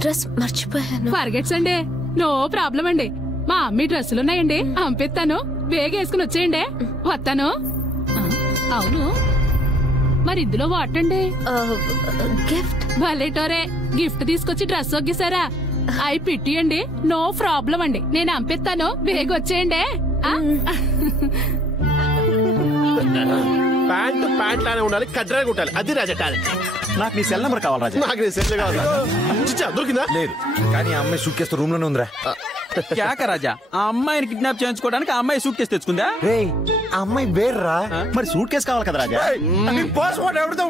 డ్రెస్ మర్చిపోయాను. ఫర్గెట్స్ అండి, నో ప్రాబ్లం అండి. మా అమ్మి డ్రెస్సులు ఉన్నాయండి, పంపిస్తాను. వేగ వేసుకుని వచ్చేయండి, వస్తాను. అవును, మరి ఇందులో వాటండి? గిఫ్ట్. భలేటోరే, గిఫ్ట్ తీసుకొచ్చి డ్రెస్ ఒగ్గేసారా? అయి పిట్టియండి, నో ప్రాబ్లం అండి. నేను పంపిస్తాను, వేగ వచ్చేయండి. ప్యాంట్ లానే ఉండాలి, కడ్రాగా ఉండాలి. అది రాజా టాలెంట్. నాకు నీ సెల్ నెంబర్ కావాలి రాజా. నాకు నీ సెల్ కావాలి. దొరికిందా? లేదు, కానీ ఆ అమ్మాయి సూట్ కేసు రూమ్ లోనే ఉందిరా. క్యాక రాజా, ఆ అమ్మాయిని కిడ్నాప్ చేయించుకోవడానికి ఆ అమ్మాయి సూట్ కేసు తెచ్చుకుందా? రే, ఆ అమ్మాయి వేర్రా. మరి సూట్ కేసు కావాలి కదా రాజా. పాస్పోర్ట్ ఎవరితో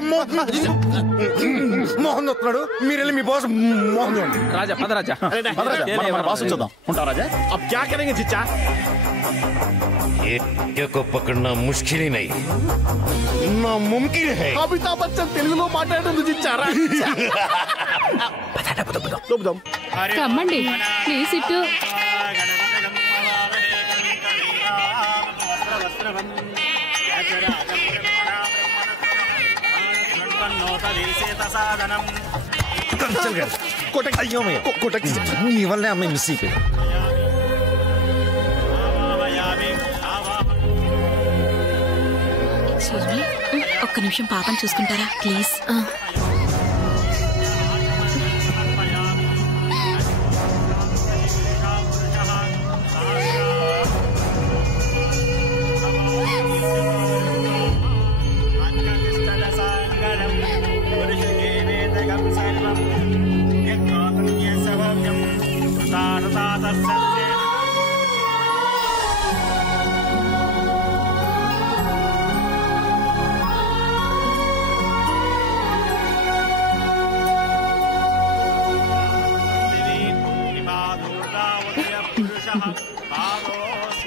మోహన్ వస్తున్నాడు, మీరు వెళ్ళి మీ బాస్ మోహన్ చూడండి. రాజా పద రాజా, మన బాస్ చూద్దాం. ఉంటా రాజా. अब क्या करेंगे चिच्चा? ये को पकड़ना मुश्किल ही नहीं, नामुमकिन है. అమితాబ్ బచ్చన్ తెలుగులో మాట్లాడేందుకు చిచ్చారా? కమ్మండి, ప్లీజ్ ఇటు. అయ్యో నీ వల్లే అమ్మాయి మిస్ అయిపోయింది. ఒక్క నిమిషం పాపని చూసుకుంటారా ప్లీజ్?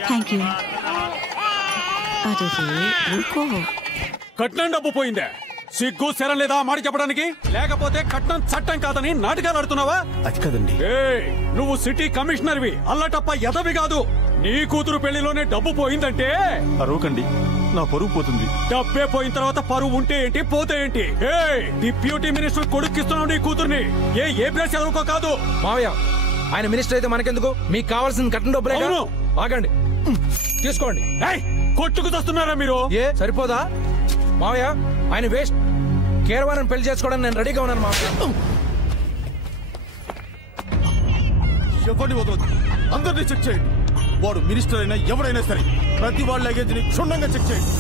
Thank you. అదే ఊరుకో. కట్నం డబ్బు పోయిందే, సిగ్గు శరం లేదా మాట చెప్పడానికి? లేకపోతే కట్నం చట్టం కాదని నాటకాలు ఆడుతున్నావా? అది కదండి. నువ్వు సిటీ కమిషనర్వి, అల్లటప్ప ఎదవి కాదు. నీ కూతురు పెళ్లిలోనే డబ్బు పోయిందంటే అరవకండి, నా పరువు పోతుంది. డబ్బే పోయిన తర్వాత పరువు ఉంటే ఏంటి, పోతే ఏంటి? డిప్యూటీ మినిస్టర్ కొడుక్కిస్తున్నావు నీ కూతుర్ని. ఏ ప్లేస్ చదువుకో కాదు. మావయ్య, ఆయన మినిస్టర్ అయితే మనకెందుకు? మీకు కావాల్సింది కట్నం డబ్బులే. ఆగండి, తీసుకోండి. కొట్టుకు తెస్తున్నారా మీరు? ఏ సరిపోదా మావయ్య? ఆయన వేస్ట్. కేరవాణిని పెళ్లి చేసుకోవడానికి నేను రెడీగా ఉన్నాను మావయ్య. ఎవరిని వదలదు, అందరినీ చెక్ చేయండి. వాడు మినిస్టర్ అయినా ఎవరైనా సరే, ప్రతి వాళ్ళ లగేజ్ ని క్షుణ్ణంగా చెక్ చేయండి.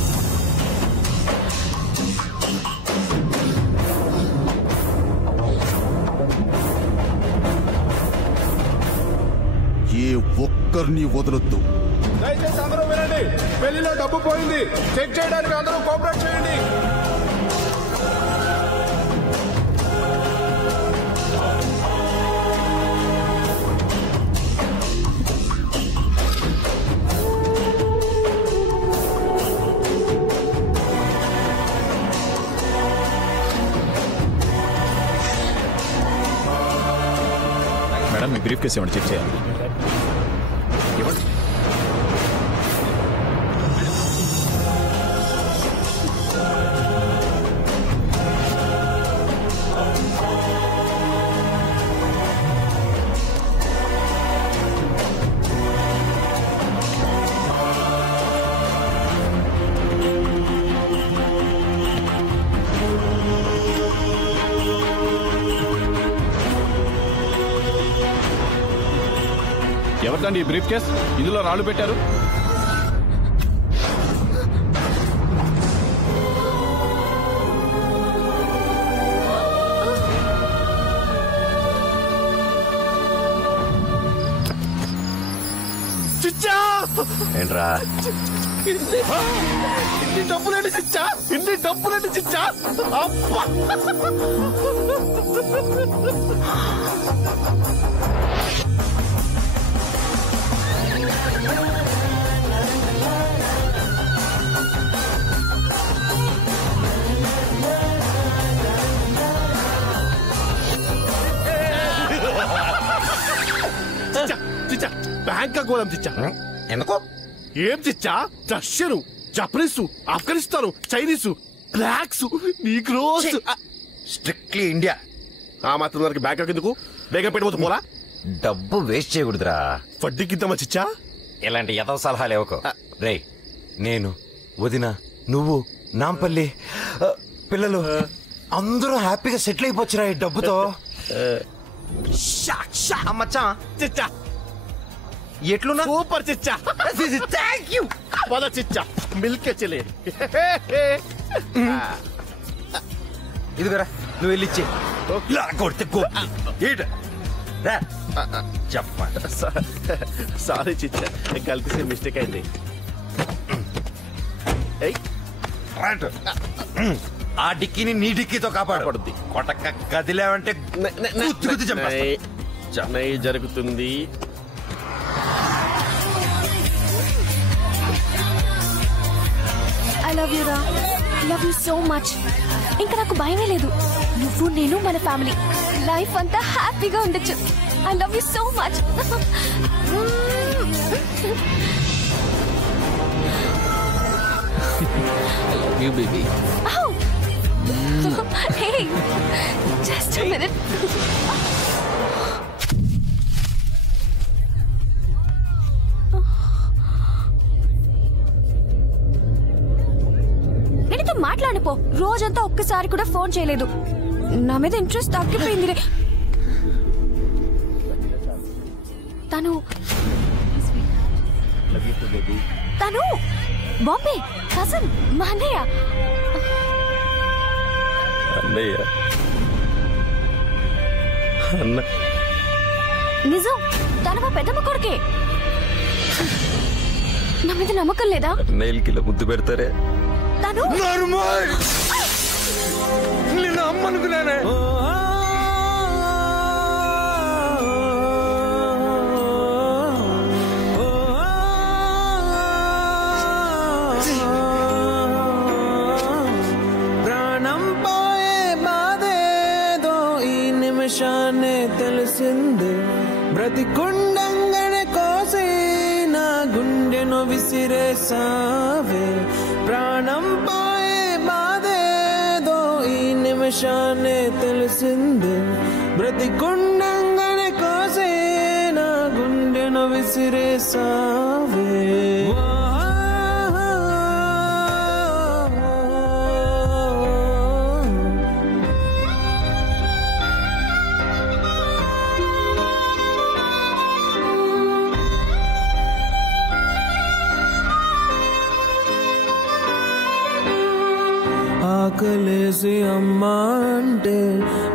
ఏ ఒక్కరిని వదలొద్దు. దయచేసి అందరూ వినండి, పెళ్లిలో డబ్బు పోయింది, చెక్ చేయడానికి అందరూ కోఆపరేట్ చేయండి. మేడం, మీ బ్రీఫ్ కేసు ఏమైనా చెక్ చేయాలి. ఎవరిదండి ఈ బ్రీఫ్ కేస్? ఇందులో రాళ్ళు పెట్టారు. చిచ్చా ఏంట్రా? ఇన్ని డబ్బులేంటి చిచ్చా? ఇన్ని డబ్బులేంటి చిచ్చా? అబ్బా! గందరగోళం చిచ్చా. ఎందుకో ఏం చిచ్చా? Russian, Japanese, Afghanistan, Chinese, blacks, Negroes, strictly India. ఆ మాత్రం దానికి బ్యాంకాక్ ఎందుకు? బేగా పెట్టబోతు పోలా? డబ్బు వేస్ట్ చేయకూడదురా. వడ్డీకిద్దామా చిచ్చా? ఇలాంటి ఎదవ సలహాలు ఇవ్వకు. రేయ్, నేను, వదిన, నువ్వు, నాంపల్లి, పిల్లలు అందరూ హ్యాపీగా సెటిల్ అయిపోవచ్చురా ఈ డబ్బుతో. మచ్చా చిచ్చా ఎట్లున్నా? సూపర్ చిచ్చా. Thank you. పద చిచ్చా, మిల్కే చెలే. ఇదిగోరా, నువ్వు వెళ్ళి ఇచ్చే. కొడితే చెప్ప. సారీ చిచ్చా, గల్తీ మిస్టేక్ అయింది. ఆ డిక్కీని నీ డిక్కీతో కాపాడబడుద్ది. కొట్టక కదిలేవంటే చెన్నై జరుగుతుంది. ఐ లవ్ యూ రా, లవ్ యూ సో మచ్. ఇంకా నాకు భయమే లేదు. నువ్వు, నేను, మన ఫ్యామిలీ లైఫ్ అంతా హ్యాపీగా ఉండొచ్చు. I love you so much. I love you, baby. Oh. Hey, just a minute. నేనితో మాట్లాడిపో. రోజంతా ఒక్కసారి కూడా ఫోన్ చేయలేదు. నా మీద ఇంట్రెస్ట్ తగ్గిపోయింది. తను బాంబే కజన్, మా అన్నయ్య. నిజం, తను మా పెద్దమ్మ కొడుకే. నా మీద నమ్మకం లేదా? నెయిల్కి ముద్దు పెడతారే. తను నేను అమ్మనుకున్నానే. తెలిసిందే బ్రతికుండంగనే కోసి నా గుండెను విసిరేసావే. ప్రాణం పోయే బాధేదో ఈ నిమిషాన్నే తెలిసిందే. బ్రతికుండంగనే కోసి నా గుండెను విసిరేసావే. ఆకలేసి అమ్మా అంటే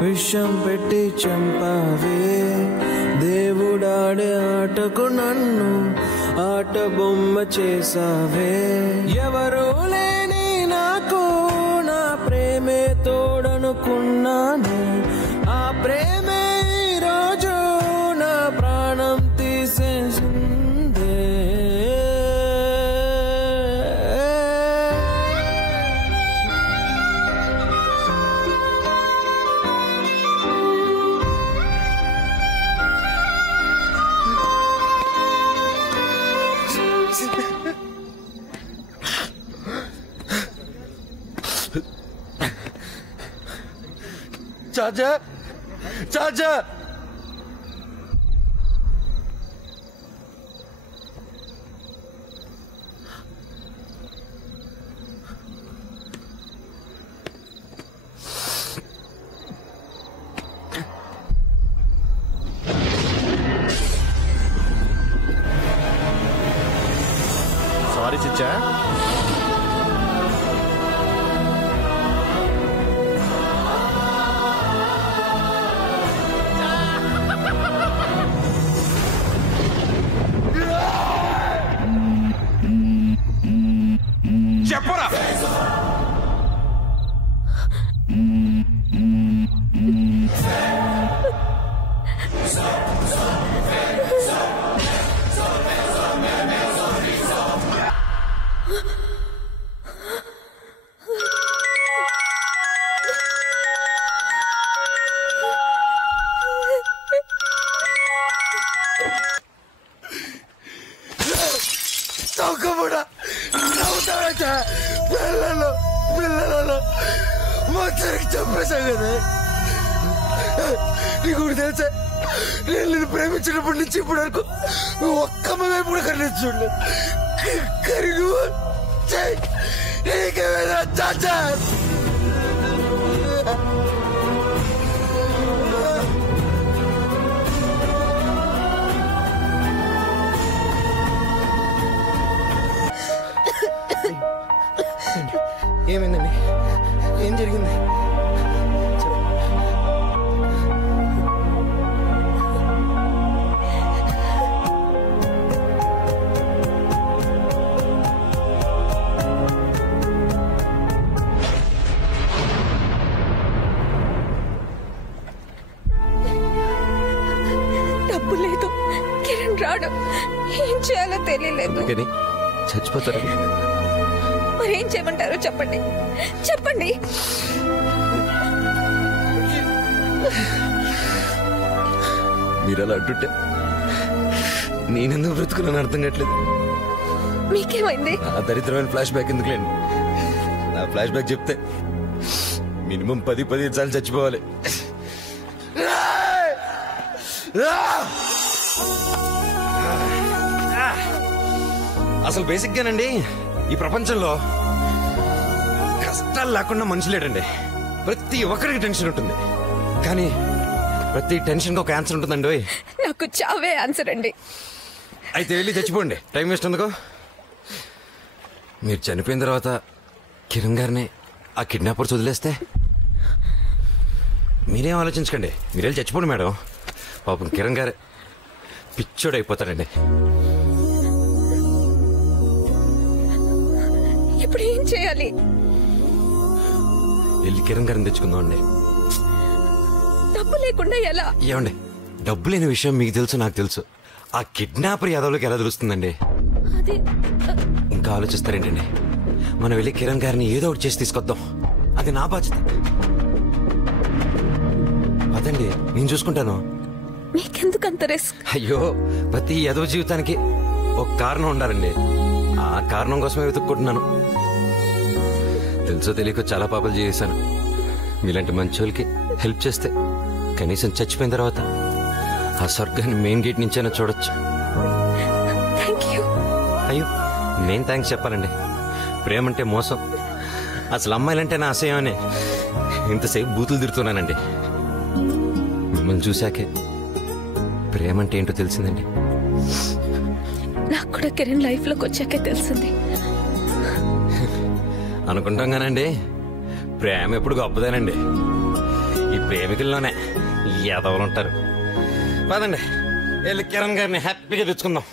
విషం పెట్టి చంపావే. దేవుడాడే ఆటకు నన్ను ఆట బొమ్మ చేసావే. ఎవరు లేని నాకు నా ప్రేమే తోడనుకున్నాను. ఆ ప్రేమే ఈరోజు నా ప్రాణం తీసేసిందే. చాచా, చాచా, సారీ చిచ్చా. చెప్పరా? తొక్కముడా నవ్వుతాడట పిల్లలలో మొత్తానికి చంపేశా కదా. నీకు తెలుసా, నేను ప్రేమించినప్పటి నుంచి ఇప్పటి వరకు ఒక్క వైపు కూడా కనిపించి చూడలేదు. కానీ నువ్వు నీకేమైనా చాచా ఏమైందండి? ఏం జరిగింది? డబ్బు లేదు, కిరణ్ రాడు, ఏం చేయాలో తెలియలేదు. చచ్చిపోతారా? మరేం చేయమంటారో చెప్పండి. మీరు అలా అంటుంటే నేనెందుకు బ్రతుకున్నాను అర్థం కావట్లేదు. మీకేమైంది? ఆ దరిద్రమైన ఫ్లాష్ బ్యాక్ ఎందుకులేండి. నా ఫ్లాష్ బ్యాక్ చెప్తే మినిమం 10-15 సార్లు చచ్చిపోవాలి. అసలు బేసిక్ గానండి ఈ ప్రపంచంలో కష్టాలు లేకుండా మనిషి లేడండి. ప్రతి ఒక్కరికి టెన్షన్ ఉంటుంది, కానీ ప్రతి టెన్షన్ ఒక ఆన్సర్ ఉంటుందండి. నాకు చావే ఆన్సర్ అండి. అయితే వెళ్ళి చచ్చిపోండి, టైం వేస్ట్ ఎందుకు. మీరు చనిపోయిన తర్వాత కిరణ్ గారిని ఆ కిడ్నాపర్స్ వదిలేస్తే మీరేం ఆలోచించకండి, మీరు వెళ్ళి చచ్చిపోండి మేడం. పాపం కిరణ్ గారు పిచ్చోడు అయిపోతాడండి. ఇప్పుడు ఏం చేయాలి? వెళ్ళి కిరణ్ గారిని తెచ్చుకుందాం అండి. డబ్బు లేకుండా ఎలా? ఏమండి, డబ్బు లేని విషయం మీకు తెలుసు, నాకు తెలుసు. ఆ కిడ్నాపర్ యాదవ్లోకి ఎలా తెలుస్తుందండి? అది ఇంకా ఆలోచిస్తారేంటండి? మనం వెళ్ళి కిరణ్ గారిని ఏదో ఒకటి చేసి తీసుకొద్దాం, అది నా బాధ్యత. అదండి, నేను చూసుకుంటాను. మీకెందుకు అంత రిస్క్? అయ్యో, ప్రతి యాదవ జీవితానికి ఒక కారణం ఉండాలండి. ఆ కారణం కోసమే వెతుక్కుంటున్నాను. తెలుసో తెలియక చాలా పాపాలు చేశాను. మీలాంటి మంచోళ్ళకి హెల్ప్ చేస్తే కనీసం చచ్చిపోయిన తర్వాత ఆ స్వర్గాన్ని మెయిన్ గేట్ నుంచైనా చూడొచ్చు. అయ్యో, నేను థ్యాంక్స్ చెప్పాలండి. ప్రేమంటే మోసం, అసలు అమ్మాయిలంటే నా అసహ్యం అని ఇంతసేపు బూతులు తిడుతున్నానండి. మిమ్మల్ని చూశాకే ప్రేమంటే ఏంటో తెలిసిందండి. నాకు కూడా కిరణ్ లైఫ్ లోకి వచ్చాకే తెలిసింది. అనుకుంటాం కానండి, ప్రేమ ఎప్పుడు గొప్పదేనండి. ఈ ప్రేమికుల్లోనే యాదవులు ఉంటారు. పదండి, వెళ్ళి కిరణ్ గారిని హ్యాపీగా తెచ్చుకుందాం.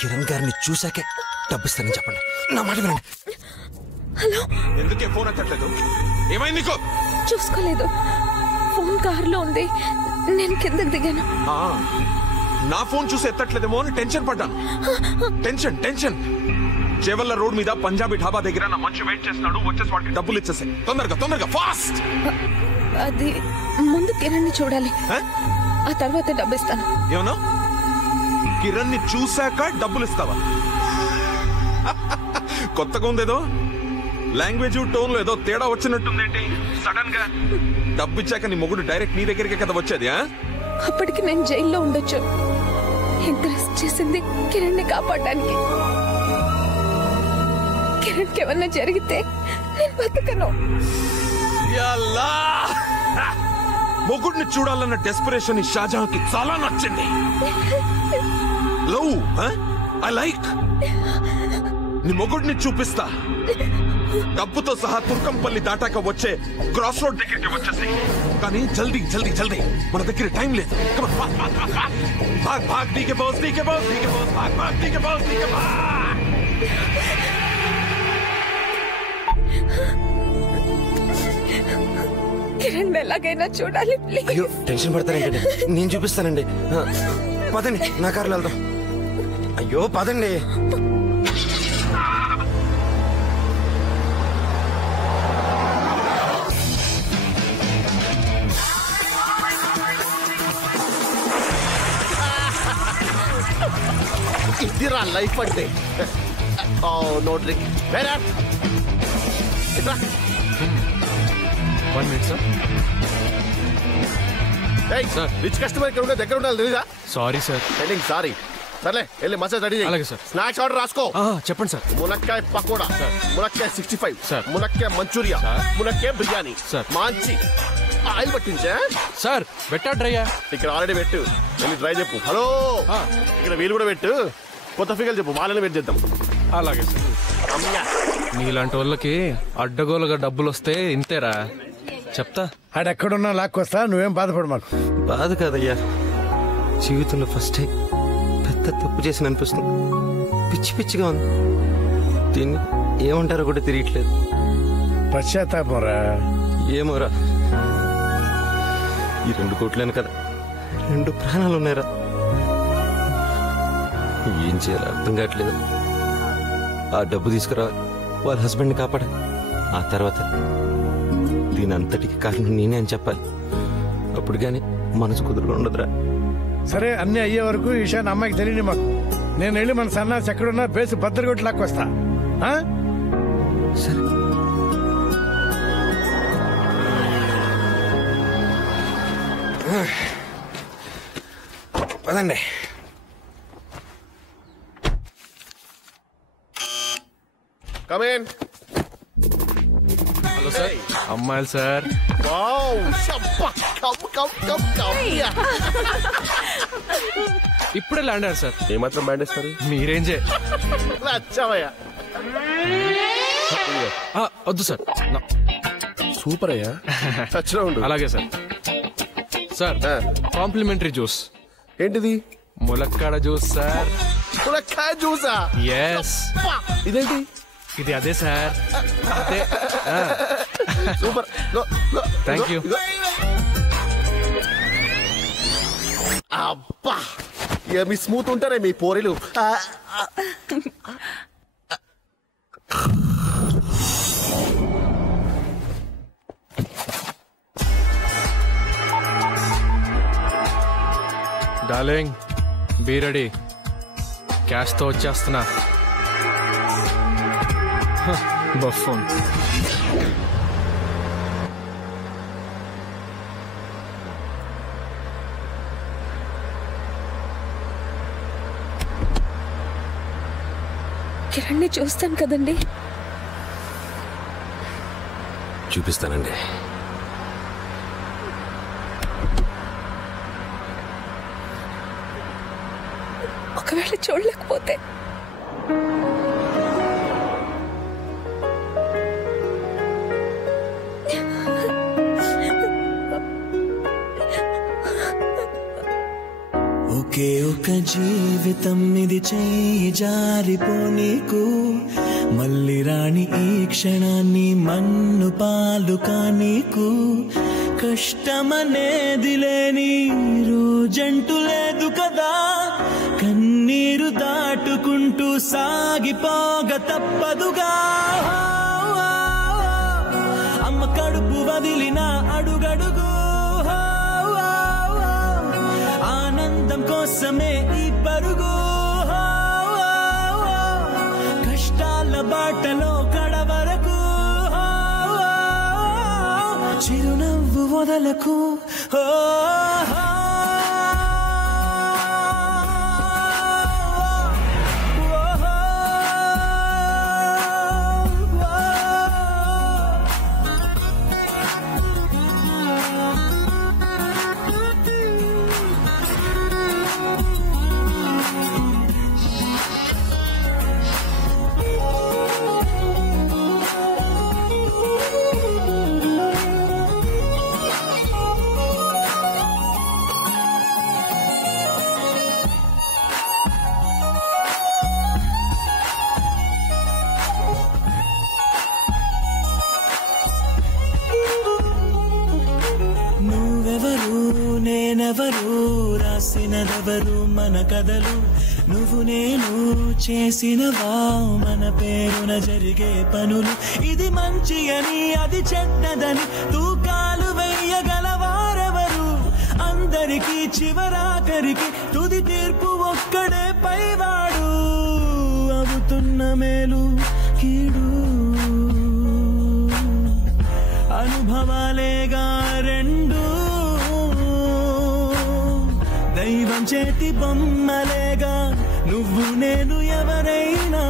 కిరణ్ గారిని చూశాకే డబ్బిస్తానని చెప్పండి. నా మాట వినండి. హలో, ఎందుకే ఫోన్ ఎత్తట్లేదు? ఏమైంది నీకు? చూసుకోలేదు, ఫోన్ కారులో ఉంది, నేను కిందకి దిగాను. నా ఫోన్ చూసి ఎత్తట్లేదేమో అని టెన్షన్ పడ్డాను. టెన్షన్. చేవల్ల రోడ్ మీద పంజాబీ ఢాబా దగ్గర నా మనిషి వెయిట్ చేస్తున్నాడు. వచ్చేసి వాడికి డబ్బులు ఇచ్చేసాయి. తొందరగా ఫాస్ట్. అది ముందు కిరణ్ ని చూడాలి, ఆ తర్వాత డబ్బు ఇస్తాను. ఏమన్నా? కిరణ్ ని చూశాక డబ్బులు ఇస్తావా? కొత్తగా ఉందేదో, లాంగ్వేజ్ టోన్ లో ఏదో తేడా వచ్చినట్టుందేంటి? సడన్ గా డబ్బు ఇచ్చాక నీ మొగుడు డైరెక్ట్ నీ దగ్గరికి కదా వచ్చేది? అప్పటికి నేను జైల్లో ఉండొచ్చు. ఎంకరేజ్ చేసింది కిరణ్ ని కాపాడడానికి. కిరణ్ కి ఏమన్నా జరిగితే నేను బతకను. మొగుడిని చూడాలన్న డెస్పరేషన్ షాజహాన్ కి చాలా నచ్చింది. Love, I like. నీ మొగుడిని చూపిస్తా. డబ్బుతో సహా తుర్కంపల్లి దాటాక వచ్చే క్రాస్ రోడ్ దగ్గరికి వచ్చేసి, కానీ జల్దీ మన దగ్గర టైం లేదు. భాగ్ డీకే బాస్ భాగ్. కిరణ్ ఎలాగైనా చూడాలి ప్లీజ్. అయ్యో, టెన్షన్ పడతారేంటండి, నేను చూపిస్తానండి. పదండి, నా కారులో వెళ్దాం. అయ్యో పదండి. ఇదిరా లైఫ్ అంటే. No drink. ఇట్లా 1 minute సార్. రిచ్ కస్టమర్ ఇక్కడ ఉండే దగ్గర ఉండాలి తెలీదా? Sorry sir. సారీ. సర్లే వెళ్ళి మసాజ్ రెడీ చేయి. అలాగే సార్. స్నాక్స్ ఆర్డర్ రాసుకో. చెప్పండి సార్. మునక్కాయ పకోడా, మునక్కాయ 65, మునక్కాయ మంచూరియా, మునక్కాయ బిర్యానీ, మంచి ఆయిల్ పట్టించా సార్. పెట్టా డ్రైయా? ఇక్కడ ఆల్రెడీ పెట్టు. వెళ్ళి డ్రై చెప్పు. హలో ఇక్కడ వీలు కూడా పెట్టు. కొత్త ఫిగర్ చెప్పు, వాళ్ళని వెయిట్ చేద్దాం. అలాగే సార్. నీలాంటి వాళ్ళకి అడ్డగోలుగా డబ్బులు వస్తే ఇంతేరా. చెప్తా. ఆడెక్కడున్నా లాక్కొస్తా, నువ్వేం బాధపడు. మాకు బాధ కాదయ్యా, జీవితంలో ఫస్ట్ టైం పెద్ద తప్పు చేసిన అనిపిస్తుంది. పిచ్చి పిచ్చిగా ఉంది. దీన్ని ఏమంటారో కూడా తిరియట్లేదు. పశ్చాత్తాపరా? ఏమోరా, ఈ 2 కోట్లేను కదా, 2 ప్రాణాలు ఉన్నాయిరా. ఏం చేయాలో అర్థం కావట్లేదు. ఆ డబ్బు తీసుకురా, వాళ్ళ హస్బెండ్ని కాపాడ. ఆ తర్వాత దీని అంతటికి కారణం నేనే అని చెప్పాలి. అప్పుడు కానీ మనసు కుదురుగా ఉండదురా. సరే, అన్ని అయ్యే వరకు ఈ విషయాన్ని అమ్మాయికి తెలియని మాకు. నేను వెళ్ళి మన సన్నాసి ఎక్కడున్నా బేసు బద్దరు కొట్టి లాక్కొస్తా. సరే. పదండి. Come in. Hello sir. అమ్మాయిలు సార్. ఇప్పుడే ల్యాండ్ అయ్యారు సార్. ఏమాత్రం బ్యాండ్ ఇస్తారు? మీరేంజే. వచ్చావయ్యా. వద్దు సార్. సూపర్ అయ్యా. అలాగే సార్. Sir, complementary juice. ఏంటిది? ములక్కాడ జ్యూస్ సార్. ములక్కాయ జ్యూసా? ఎస్. ఇదేంటి? ఇది అదే సార్. అదే. సూపర్. Thank you. అబ్బా, మీ స్మూత్ ఉంటారే మీ పోరీలు. Darling, be ready. క్యాష్తో వచ్చేస్తున్నా. బఫూన్. కిరణ్ని చూస్తాను కదండి. చూపిస్తానండి. ఒకవేళ చూడలేకపోతే? ఒకే ఒక జీవితం ఇది, చేయి జారిపోనీకు, మళ్ళీ రాణి ఈ క్షణాన్ని మన్ను పాలు కానీకు. కష్టమనేది లేని రోజంటూ లేదు కదా, కన్నీరు దాటుకుంటూ సాగిపోగ తప్పదుగా. అమ్మ కడుపు వదిలిన అడుగడుగు ఆనందం కోసమే ఈ పరుగు. కష్టాల బాటలో కడవరకు చిరునవ్వు వదలకు. నేనెవరు, రాసినదెవరు మన కథలు, నువ్వు నేను చేసినవా మన పేరున జరిగే పనులు. ఇది మంచి అని అది చెడ్డదని తూకాలు వెయ్యగలవారెవరు, అందరి అందరికీ చివరాఖరికి తుది తీర్పు ఒక్కడే పైవాడు అవుతున్న మేలు కీడు అనుభవాలేగా రెండు దైవం చేతి బొమ్మలేగా నువ్వు నేను ఎవరైనా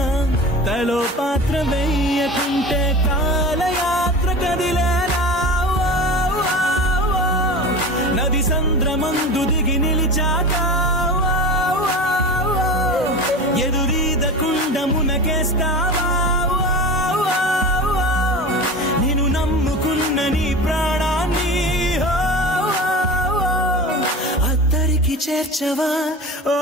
తలో పాత్ర వెయ్యకుంటే కాలయాత్ర కదిలేలా నది సంద్రమందు దిగి నిలిచాక ఎదురీదకుండ మునకేస్తావా నేను నమ్ముకున్న నీ ప్రాణాన్ని అద్దరికి చేర్చవా ఓ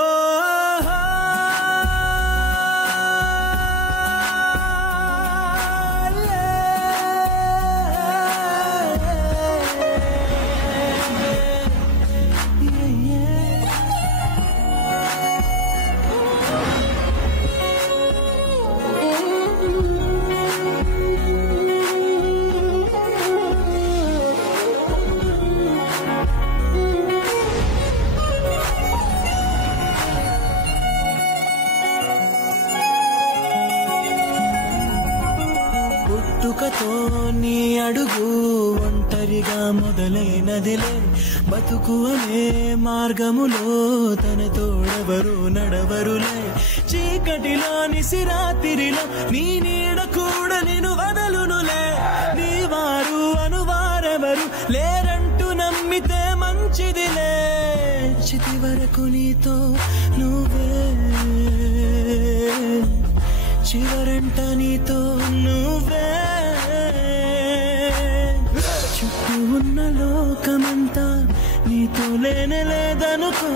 పుట్టుకతో నీ అడుగు ఒంటరిగా మొదలైనదిలే బతుకు అనే మార్గములో తన తోడెవరు నడవరులే చీకటిలో నిసిరాతిరిలో నీ నీడ కూడా నిన్ను వదలునులే నీ వారు అనువారెవరు లేరంటూ నమ్మితే మంచిదిలే చితి వరకు నీతో నువ్వే చివరంట నీతో నువ్వే చుట్టూ ఉన్న లోకమంతా నీతో లేదనుకో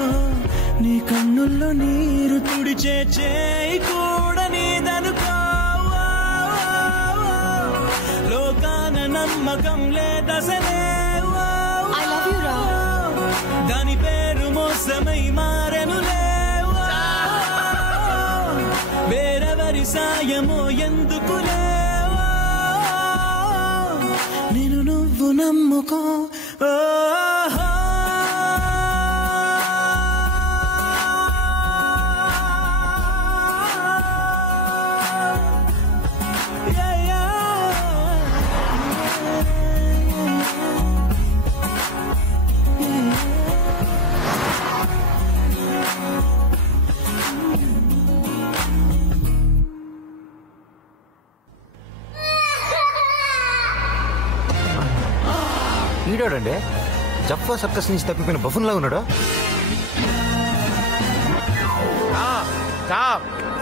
నీ కన్నుల్లో నీరు తుడిచే చేయి కూడా నీదనుకో లోకాన నమ్మకం లేదసలే దాని పేరు మోసమై మారెనులే వేరెవరి సాయమో ఎందుకులే నేను నువ్వు నమ్ముకో ఈడాడండి జఫా సర్కస్ నుంచి తప్పిపోయిన బఫున్లా ఉన్నాడు.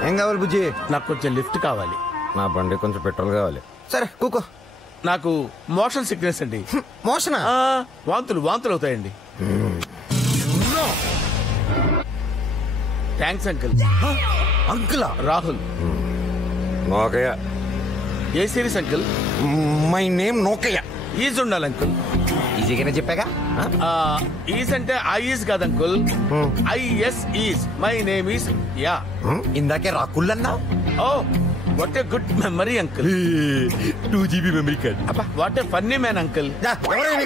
ఏం కావాలి బుజ్జి? నాకు కొంచెం లిఫ్ట్ కావాలి. నా బండి కొంచెం పెట్రోల్ కావాలి. సరే కూకో. నాకు మోషన్ సిక్నెస్ అండి. మోషనా? వాంతులు అవుతాయండి. Thanks uncle. అంకులా? రాహుల్. నోకయ్య. ఏ సిరీస్ అంకుల్? మై నేమ్ నోకయ్య. ఈజ్ ఉండాలి అంకుల్. ఈజీగానే చెప్పాగా. ఈజ్ అంటే ఐఈజ్ కాదు uncle, IS is. My name is యా. ఇందాకే రాకుల్లన్నా. Oh what a good memory uncle. 2GB memory card. అబ్బా what a funny man uncle.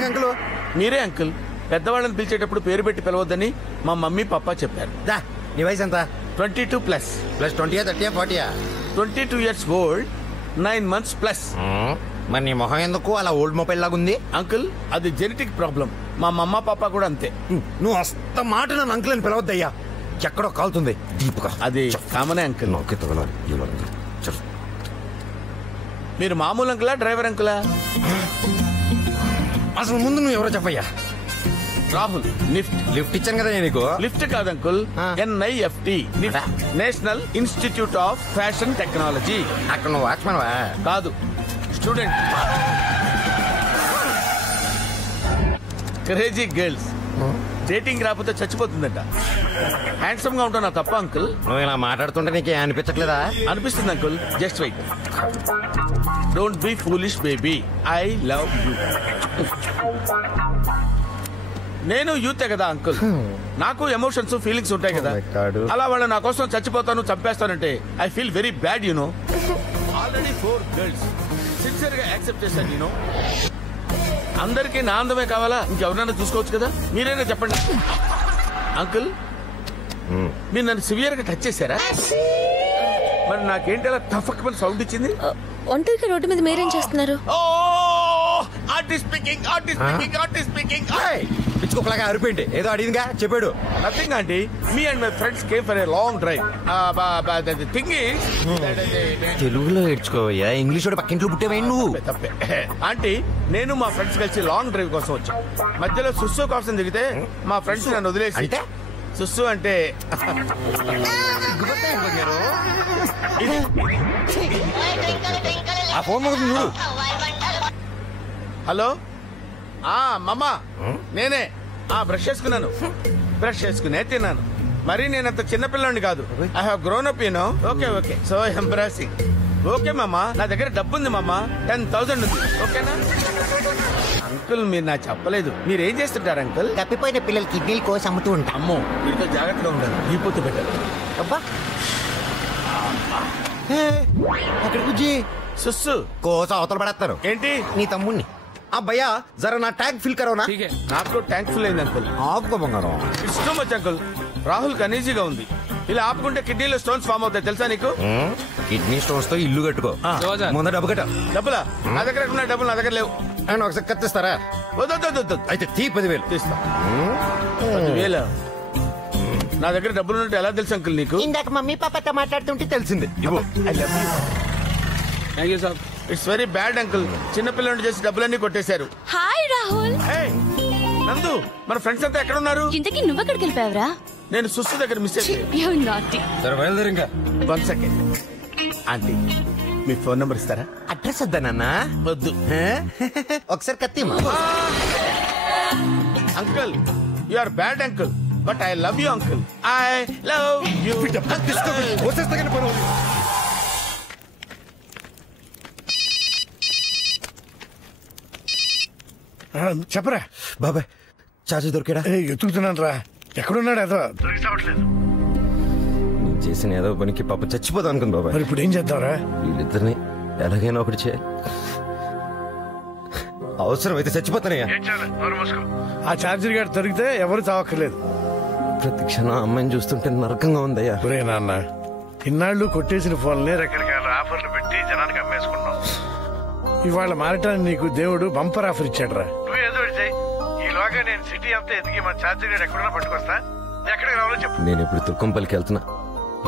Uncle మీరే అంకుల్. పెద్దవాళ్ళని పిలిచేటప్పుడు పేరు పెట్టి పిలవద్దని మా మమ్మీ పప్పా చెప్పారు. నీ వయసు ఎంత? 22+. Plus 20, 30, 40? 22 years old, 9 months plus. మరి నీ మొహం ఎందుకు అలా ఓల్డ్ మొబైల్ లాగా ఉంది? అంకుల్ అది జెనెటిక్ ప్రాబ్లం. మా మమ్మ పాప కూడా అంతే. నువ్వు అస్త మాట నన్ను అంకుల్ అని పిలవద్దయ్యా. ఎక్కడో కాలుతుంది డీప్గా. అది కామనే అంకుల్. ఓకే తగలాలి. మీరు మామూలు అంకులా డ్రైవర్ అంకులా? అసలు ముందు నువ్వు ఎవరో చెప్పయ్యా. రాహుల్. లిఫ్ట్ ఇచ్చాను కదా నేను నీకు. లిఫ్ట్ కాదు uncle, NIFT. National institute of fashion technology. అక్కడ నువ్వు వాచ్మెన్ కాదు, స్టూడెంట్. క్రేజీ గర్ల్స్ డేటింగ్ రాకపోతే చచ్చిపోతుందంట. హ్యాండ్సమ్ గా ఉంటావు నా తప్ప అంకుల్? నువ్వు ఇలా మాట్లాడుతుంటే నీకే అనిపించట్లేదా? అనిపిస్తుంది uncle. Just wait. Don't be foolish baby, I love you. నేను యూతే కదా అంకుల్, నాకు ఎమోషన్స్ ఫీలింగ్స్ ఉంటాయి కదా. అలా వాళ్ళు నా కోసం చచ్చిపోతాను చంపేస్తానంటే I feel very bad you know. Already 4 girls sincere గా యాక్సెప్ట్ చేశాను. అందరికీ నా అందమే కావాలా? ఇంకెవరైనా చూసుకోవచ్చు కదా, మీరైనా చెప్పండి. అంకుల్, మీరు నన్ను సివియర్ గా టచ్ చేశారా? మరి నాకేంటి అలా టఫక్ సౌండ్ ఇచ్చింది? ఒంటరిగా రోడ్డు మీద మీరేం చేస్తున్నారు? పిచ్చుకోకలాగా అరిపోయింది. ఏదో అడిగిందిగా చెప్పాడు. Nothing aunty, me and my friends came for a long drive. Thing is తెలుగులో ఏడ్చుకోవయ్యా, ఇంగ్లీష్ పక్కింట్లో పుట్టేవే నువ్వు. తప్పే ఆంటీ, నేను మా ఫ్రెండ్స్ కలిసి లాంగ్ డ్రైవ్ కోసం వచ్చాం. మధ్యలో సుస్సు కోసం దిగితే మా ఫ్రెండ్స్ నన్ను వదిలేసి. అంటే సుస్సు అంటే హలో మమ్మా, నేనే బ్రష్ చేసుకున్నాను. బ్రష్ చేసుకునే తిన్నాను. మరి నేనంత చిన్నపిల్లని కాదు. I have grown up, you know. Okay okay, so embarrassing. Okay మామా, నా దగ్గర డబ్బు ఉంది మామా, 10,000 ఉంది. ఓకేనా? అంకుల్, మీరు నాకు చెప్పలేదు. మీరు ఏం చేస్తుంటారు అంకుల్? తప్పిపోయిన పిల్లలు కిడ్నీలు కోసి అమ్ముతూ ఉంటాం. అమ్మో, వీటితో జాగ్రత్తగా ఉండాలి. రీపోతే పెట్టారు. అబ్బా, సుస్సు కోసం అవతల పడేస్తారు. ఏంటి? నీ తమ్ముడిని. భయ్యా జరా నా ట్యాంక్ ఫిల్ కరోనా. నాకు ట్యాంక్ ఫుల్ అయింది అంకుల్. ఆపుకో బంగారం. It's too much uncle. Rahul కనీజీగా ఉంది. ఇలా ఆపుకుంటే కిడ్నీలో స్టోన్స్ ఫామ్ అవుతాయి, తెలుసా నీకు? కిడ్నీ స్టోన్స్ తో ఇల్లు కట్టుకో. ముందు డబ్బు కట్ట. డబ్బులా? నా దగ్గర ఉన్న డబ్బులు నా దగ్గర లేవు. అండ్ ఒకసారి కత్తిస్తారా? అయితే తీ 10,000 తీస్తా. 10,000 నా దగ్గర డబ్బులు ఉన్నట్టు ఎలా తెలుసు అంకుల్ నీకు? ఇందాక మమ్మీ పాపతో మాట్లాడుతుంటే తెలిసింది. I love you. Thank you sir. It's very bad uncle. చిన్నపిల్లలు చేసి డబ్బులన్నీ కొట్టేశారు. హాయ్ రాహుల్. నందు, మన ఫ్రెండ్స్ అంతా ఎక్కడ ఉన్నారు? ఇంతకీ నువ్వెక్కడికి వెళ్ళిపోయావురా? నేను సుస్సు దగ్గర మిస్ ఇంకా 1 సెకండ్. ఆంటీ, మీ ఫోన్ నెంబర్ ఇస్తారా? అడ్రస్ వద్దా నాన్న? వద్దు. ఒకసారి కత్తి. Uncle, you are bad uncle, but I love you uncle. I love you. చెప్పరా బాబాయ్, చార్జీ దొరికాడా? ఎత్తుకుతున్నాను రా. ఎక్కడున్నాడు? ఏదో నేను చేసిన ఏదో పనికి పాప చచ్చిపోతాం అనుకుంది బాబాయ్. మరి ఇప్పుడు ఏం చేద్దాంరా? వీళ్ళిద్దరిని ఎలాగైనా ఒకటి చేయాలి. అవసరం అయితే చచ్చిపోతానయ్యా. ఆ ఛార్జర్ గారు దొరికితే ఎవరు చావక్కర్లేదు. ప్రతి క్షణం అమ్మాయిని చూస్తుంటే నరకంగా ఉందయ్యా. ఒరే నాన్న, ఇన్నాళ్ళు కొట్టేసిన ఫోన్లే రకరకాల ఆఫర్లు పెట్టి జనానికి అమ్మేసుకున్నాం. ఇవాళ మారటానికి నీకు దేవుడు బంపర్ ఆఫర్ ఇచ్చాడు రా. నువ్వేదో ఈలోగా నేను సిటీ అంతా ఎదిగి మన ఛార్జర్ గారు ఎక్కడన్నా పట్టుకొస్తా. ఎక్కడికి రావాలో చెప్పు. నేను ఇప్పుడు తుర్కంపల్లికి వెళ్తున్నా.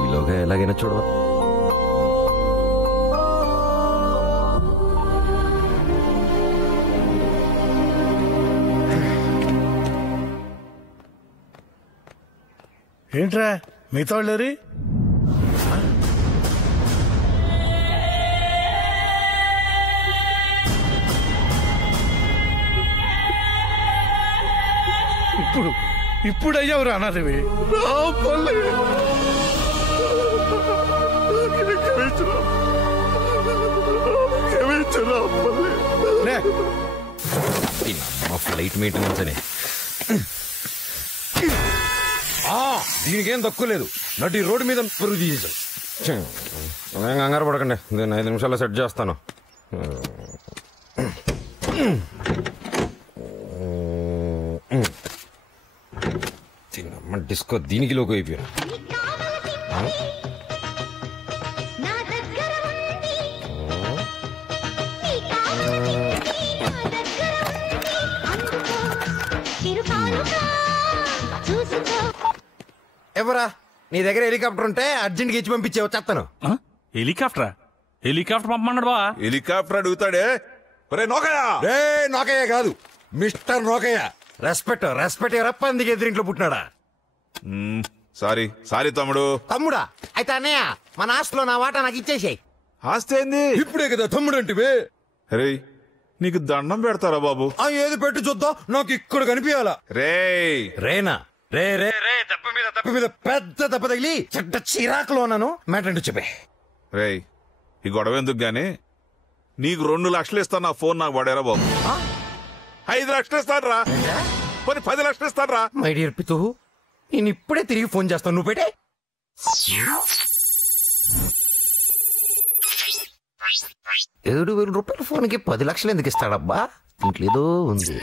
ఈలోగా ఎలాగైనా చూడవా? ఏంట్రా మిగతా వాళ్ళేరి? ఇప్పుడు అయ్యావు రా అన్నదివి. ఫ్లైట్ మెయింటెనెన్స్ అని దీనికేం తక్కువ లేదు. నటి రోడ్డు మీద పురుగు తీసేసాడు. కంగారు పడకండి, నేను 5 నిమిషాల్లో సెట్ చేస్తాను. డిస్కో దీనికి లోకి అయిపోయారు. ఎవరా నీ దగ్గర హెలికాప్టర్ ఉంటే అర్జెంట్గా ఇచ్చి పంపించే వచ్చేస్తాను. హెలికాప్టరా? హెలికాప్టర్ పంపమన్నాడు బా. హెలికాప్టర్ అడుగుతాడే. నోకయ్య కాదు, మిస్టర్ నోకయ్య. రెస్పెక్ట్ రప్ప అందుకే ఎదురింట్లో పుట్టినాడా? సారీ తమ్ముడు. తమ్ముడా? అయితే అన్నయ్య, మన ఆస్తిలో నా వాటా నాకు ఇచ్చేసాయి. ఆస్తి ఏంది? ఇప్పుడే కదా తమ్ముడు అంటే. రే, నీకు దండం పెడతారా బాబు? ఏది పెట్టు చూద్దాం, నాకు ఇక్కడ కనిపించాలా. రేనా రే రే రే తప్ప మీద పెద్ద తప్ప తగిలి చెడ్డ చిరాకులో ఉన్నాను. మ్యాటర్ చెప్పే. రే, ఈ గొడవ ఎందుకు గానీ నీకు 2 లక్షలు ఇస్తాను. నా ఫోన్ నాకు పడారా బాబు? 5 లక్షలు ఇస్తాను రా. 10 లక్షలు ఇస్తాను రా. మై డియర్ పితూ, నేను ఇప్పుడే తిరిగి ఫోన్ చేస్తాను. నువ్వు పెట్టే. 7,000 రూపాయల ఫోన్కి 10 లక్షలు ఎందుకు ఇస్తాడబ్బా? ఇంట్లో ఏదో ఉంది.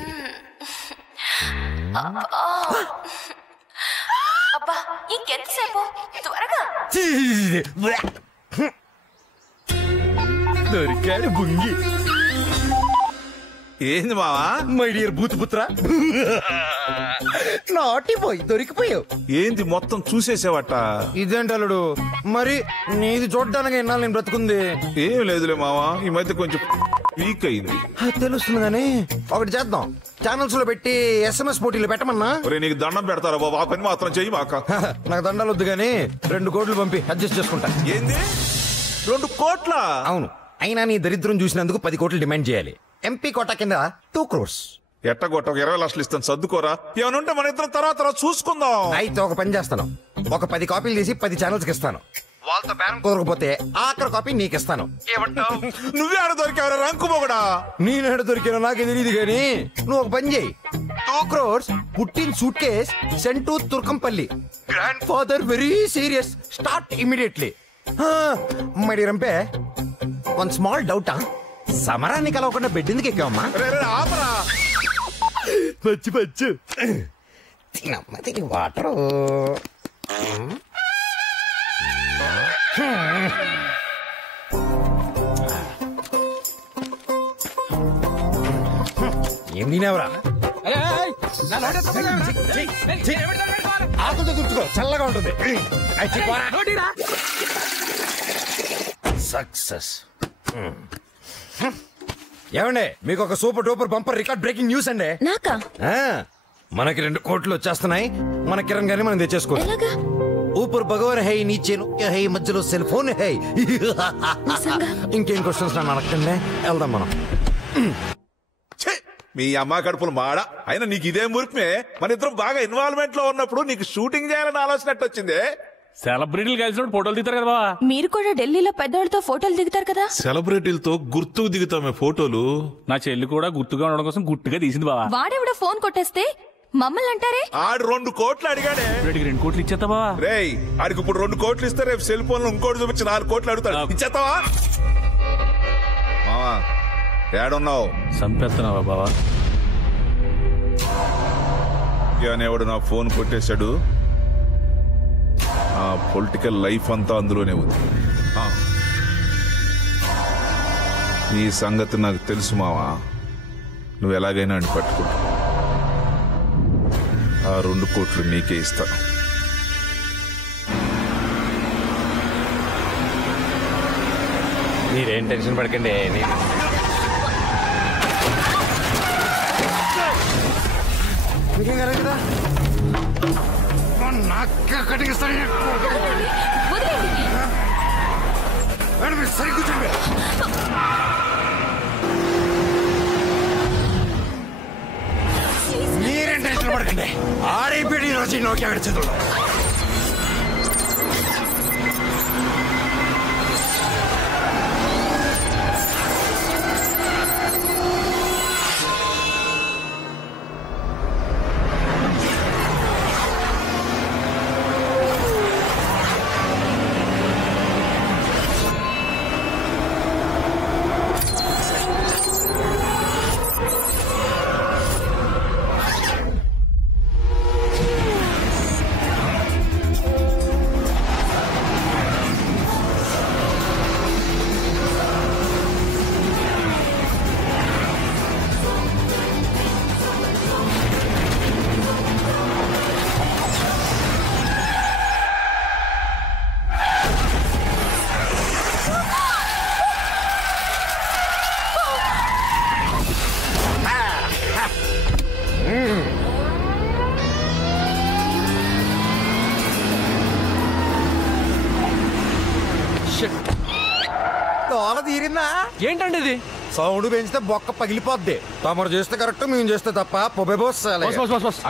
అబ్బా ఇంకెంతసేపు త్వరగా. దొరికాడు బుంగి. ఏంది మావా? మై డియర్ భూతపుత్ర, నాటి పోయి దొరికిపోయావు. ఏంది మొత్తం చూసేసేవట? ఇదేంటలుడు మరి నీది చూడ్డానికి ఎన్నాళ్ళు నేను బ్రతుకుంది. ఏం లేదులే మావా, ఈ మధ్య కొంచెం వీక్ అయింది. తెలుస్తుంది కానీ ఒకటి చేద్దాం, ఛానల్స్ లో పెట్టి SMS పోటీలు పెట్టమన్నా. నీకు దండం పెడతారా బాబు, ఆ పని మాత్రం చెయ్యి మాక. నాకు దండాలు వద్దు కానీ 2 కోట్లు పంపి అడ్జస్ట్ చేసుకుంటా. ఏంది 2 కోట్ల? అవును, అయినా నీ దరిద్రం చూసినందుకు 10 కోట్లు డిమాండ్ చేయాలి. MP కోట కింద 2 crores. ఎట్టగొట్ట 20 లక్షలు ఇస్తాను, సర్దుకోరా. ఏమనుంటే మన ఇద్దరం తర్వాత చూసుకుందాం. అయితే ఒక పని చేస్తాను, ఒక 10 కాపీలు తీసి 10 ఛానల్స్ కి ఇస్తాను. వాళ్ళతో బేరం కుదరకపోతే ఆఖరి కాపీ నీకు ఇస్తాను. నువ్వే ఆడ దొరికావరా రంకు మొగడా? నేనాడ దొరికినా నాకే తెలియదు కానీ నువ్వు ఒక పని చేయి. 2 crores పుట్టిన్ suitcase sent to Turkampalli. Grandfather very serious, start immediately. మరి రంపే వన్ స్మాల్ డౌటా, సమరాన్ని కలవకుండా బెడ్ ఎందుకు ఎక్కావమ్మా? పచ్చు పచ్చు తినమ్మ తిని వాటరు. ఏం తినేవరా? ఆకులతో తుడుచుకో, చల్లగా ఉంటుంది. సక్సెస్. ఏమండి, మీకు ఒక super duper bumper record breaking news అండి. నాకా? మనకి 2 కోట్లు వచ్చేస్తున్నాయి. మన కిరణ్ గారిని మనం తెచ్చేసుకోవాలి. ఊపర్ భగవాన్ హై, నీచే హై, మధ్యలో సెల్ ఫోన్ హై. ఇంకేం క్వశ్చన్స్ నన్ను అడగండి, వెళ్దాం మనం. మీ అమ్మ కడుపులు మాడ. అయినా నీకు ఇదే మురికిమే, మన ఇద్దరం బాగా ఇన్వాల్వ్మెంట్ లో ఉన్నప్పుడు నీకు షూటింగ్ చేయాలని ఆలోచన వచ్చింది. సెలబ్రిటీలు కలిసినప్పుడు ఫోటోలు దిగుతారు కదా. మీరు కూడా ఢిల్లీలో పెద్దవాళ్ళతో ఫోటోలు దిగుతారు కదా. సెలబ్రిటీలతో గుర్తుకు దిగుతామే ఫోటోలు. నా చెల్లి కూడా గుర్తుగా ఉండడం కోసం గుట్టుగా తీసింది బావా. వాడెవడో ఫోన్ కొట్టేస్తే మమ్మల్ని అంటారే. ఆడు 2 కోట్లు అడిగాడే. 2 కోట్లు ఇచ్చేస్తా బావా. రేయ్, ఆడికి ఇప్పుడు 2 కోట్లు ఇస్తే రేపు సెల్ ఫోన్ లో ఇంకోటి చూపించి 4 కోట్లు అడుగుతాడు. ఇచ్చేస్తావా? మావా ఏడున్నావు? సంపేస్తున్నావా బావా? అనేవాడు నా ఫోన్ కొట్టేశాడు. ఆ పొలిటికల్ లైఫ్ అంతా అందులోనే ఉంది. నీ సంగతి నాకు తెలుసు మావా. నువ్వు ఎలాగైనా అని పట్టుకుంటా. ఆ 2 కోట్లు నీకే ఇస్తాను. మీరేం టెన్షన్ పడకండి. మీకేం కదా కదా సరి కూర్చోండి. మీరేం టెన్షన్ పడకండి. ఆడైపోయి రోజు నోకి అక్కడ చదువు. తీరిందా? ఏంటండి ఇది? సౌండ్ పెంచితే బొక్క పగిలిపోద్ది. తమరు చేస్తే కరెక్ట్, మేము చేస్తే తప్ప. పొబే బాస్.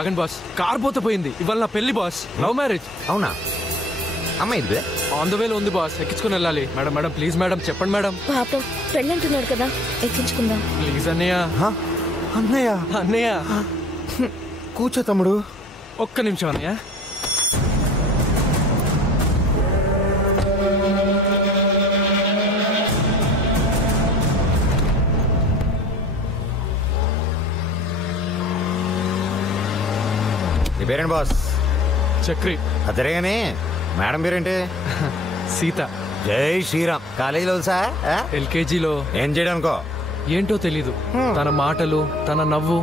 ఆగండి బాస్, కార్ పోతే పోయింది. ఇవాళ నా పెళ్లి బాస్, లవ్ మ్యారేజ్. అవునా? అమ్మ ఇది ఆన్ ద వేలో ఉంది బాస్, ఎక్కించుకుని వెళ్ళాలి. మేడం మేడం ప్లీజ్ మేడం, చెప్పండి మేడం. పాపం పెళ్ళంటున్నాడు కదా, ఎక్కించుకుందాం ప్లీజ్. అన్నయ్య అన్నయ్య అన్నయ్య కూర్చో తమ్ముడు. ఒక్క నిమిషం అన్నయ్య. నీ పేరేంటి బాస్? చక్రి. అదరేగానే మేడం పేరేంటి? సీత. జై శ్రీరామ్. కాలేజీలో తెలుసా? ఎల్కేజీలో. ఏం చేయడానికో ఏంటో తెలీదు. తన మాటలు, తన నవ్వు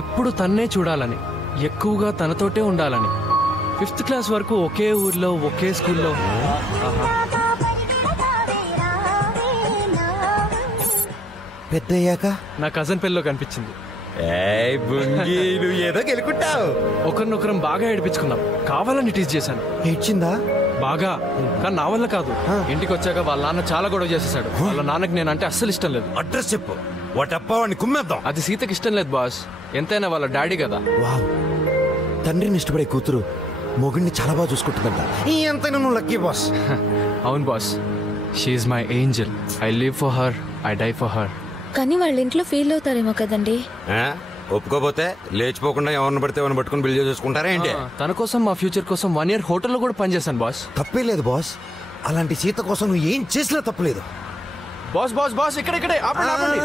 ఎప్పుడు తన్నే చూడాలని, ఎక్కువగా తనతోటే ఉండాలని. 5th క్లాస్ వరకు ఒకే ఊర్లో ఒకే స్కూల్లో. పెద్దయ్యాక నా కజన్ పెళ్ళిలో కనిపించింది. ఏదో గెలుకుంటావు. ఒకరినొకరం బాగా ఏడిపించుకున్నాం. కావాలని టీజ్ చేశాను. ఇచ్చిందా? బాగా. కానీ నా వల్ల కాదు. ఇంటికి వచ్చాక వాళ్ళ నాన్న చాలా గొడవ చేసేసాడు. వాళ్ళ నాన్నకి నేనంటే అస్సలు ఇష్టం లేదు. అడ్రస్ చెప్పు, వాడిని కుమ్మేద్దాం. అది సీతకి ఇష్టం లేదు బాస్. ఎంతైనా వాళ్ళ డాడీ కదా. తండ్రిని ఇష్టపడే కూతురు మొగుడిని చాలా బాగా చూసుకుంటుందంట. ఎంతైనా నువ్వు లక్కీ బాస్. అవును boss. She my angel. I live for her, I die for her. కానీ వాళ్ళ ఇంట్లో ఫీల్ అవుతారేమో కదండి. ఒప్పుకోపోతే లేచిపోకుండా ఎవరిని పడితే ఎవరిని పట్టుకుని బిల్ చేసుకుంటారా ఏంటి? తన కోసం, మా ఫ్యూచర్ కోసం 1 year హోటల్లో కూడా పనిచేశాను బాస్. తప్పే లేదు బాస్. అలాంటి సీత కోసం నువ్వు ఏం చేసినా తప్పలేదు. బాస్ బాస్ బాస్ ఇక్కడే ఆపండి.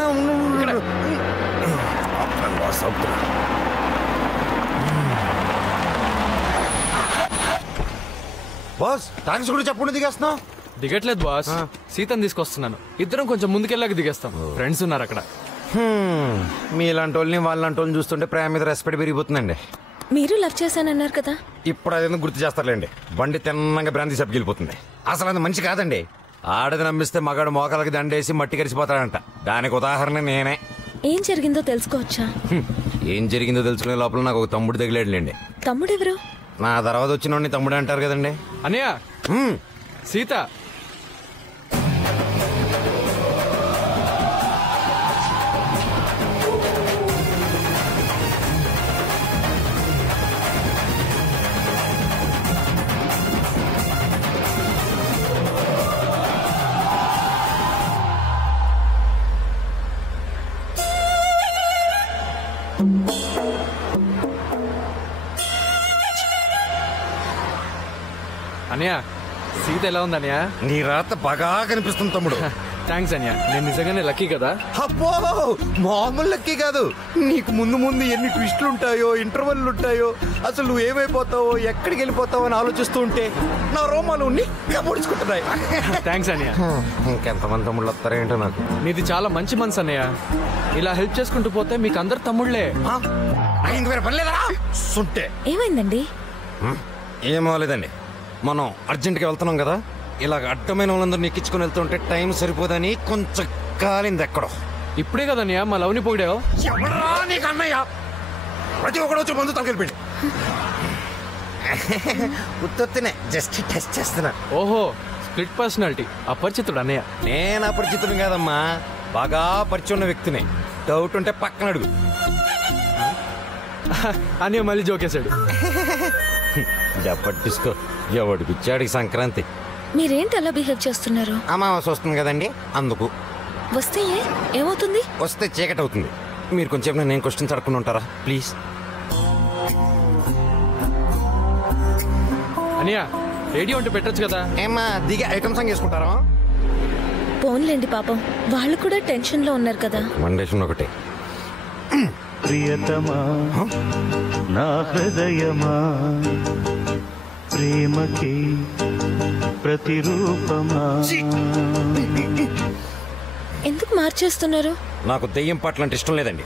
బాస్ టాక్సీ కూడా చెప్పకుండా దిగేస్తున్నావు. దిగట్లేదు బాస్. సీతను తీసుకొస్తున్నాను. ఇద్దరం కొంచెం ముందుకెళ్ళాక దిగేస్తాం. ఫ్రెండ్స్ ఉన్నారు అక్కడ. మీలాంటి వాళ్ళని వాళ్ళంటి వాళ్ళని చూస్తుంటే ప్రేమ మీద రెస్పెక్ట్ పెరిగిపోతుందండి. మీరు లవ్ చేశానన్నారు కదా. ఇప్పుడు అదేందుకు గుర్తు చేస్తారులేండి. బండి తిన్నంగా బ్రాంతి సబ్బిగిలిపోతుంది. అసలు అది మంచి కాదండి. ఆడది నమ్మిస్తే మగాడు మోకాలకి దండేసి మట్టి కరిసిపోతాడంట. దానికి ఉదాహరణ నేనే. ఏం జరిగిందో తెలుసుకోవచ్చా? ఏం జరిగిందో తెలుసుకునే లోపల నాకు ఒక తమ్ముడు తగిలేడులేండి. తమ్ముడెవరు? నా తర్వాత వచ్చిన తమ్ముడు అంటారు కదండి. అన్నయ్య, సీత. అన్నయ్య, సీత ఎలా ఉంది అన్నయ్య? నీ రాత బాగా కనిపిస్తుంది తమ్ముడు. థ్యాంక్స్ అన్నయ్య. నేను నిజంగానే లక్కీ కదా. అబ్బో, మామూలు లక్కీ కాదు. నీకు ముందు ముందు ఎన్ని ట్విస్టులు ఉంటాయో, ఇంటర్వెల్లు ఉంటాయో, అసలు నువ్వు ఏమైపోతావో, ఎక్కడికి వెళ్ళిపోతావో అని ఆలోచిస్తూ ఉంటే నా రోమాలు పొడుచుకుంటున్నాయి. థ్యాంక్స్ అన్నయ్య. ఇంకెంతమంది తమ్ముళ్ళు వస్తారేంటో నాకు. నీది చాలా మంచి మనసు అన్నయ్య. ఇలా హెల్ప్ చేసుకుంటూ పోతే మీకు అందరు తమ్ముళ్లే. ఏమైందండి? ఏమో లేదండి. మనం అర్జెంట్గా వెళ్తున్నాం కదా. ఇలాగ అడ్డమైన వాళ్ళందరూ ఎక్కించుకొని వెళ్తుంటే టైం సరిపోదని కొంచెం కాలింది ఎక్కడో. ఇప్పుడే కదన్నయ్య మా లవ్ని పొగిడావు. అన్నయ్య ప్రతి ఒక్కడు వచ్చి మందు తగ్గలిపోయింది. ఉత్తొత్తినే జస్ట్ టెస్ట్ చేస్తున్నా. ఓహో, స్ప్లిట్ పర్సనాలిటీ. అపరిచితుడు అన్నయ్య. నేను అపరిచితుడు కాదమ్మా, బాగా పరిచయం ఉన్న వ్యక్తిని. డౌట్ ఉంటే పక్కన అడుగు. అన్నయ్య మళ్ళీ జోకేశాడు. పట్టించుకో, ఎవడు పిచ్చాడికి సంక్రాంతి. మీరేంటి అలా బిహేవ్ చేస్తున్నారు? అమావాస్య వస్తుంది కదండి, అందుకు. వస్తే ఏమవుతుంది? వస్తే చీకటి అవుతుంది. మీరు కొంచెం నేను క్వశ్చన్స్ అడగకుండా ఉంటారా ప్లీజ్? అన్నయ్య, రేడియో ఉంటే పెట్టచ్చు కదా. ఏమ్మా దిగి ఐటమ్ సాంగ్ చేసుకుంటారా? పోన్లేండి, పాపం వాళ్ళు కూడా టెన్షన్ లో ఉన్నారు కదా. మండేషన్ ఒకటే. ప్రియతమా నా హృదయమా, ప్రేమకి ప్రతిరూపమా. ఎందుకు మార్చేస్తున్నారు? నాకు దెయ్యం పాటలు అంటే ఇష్టం లేదండి.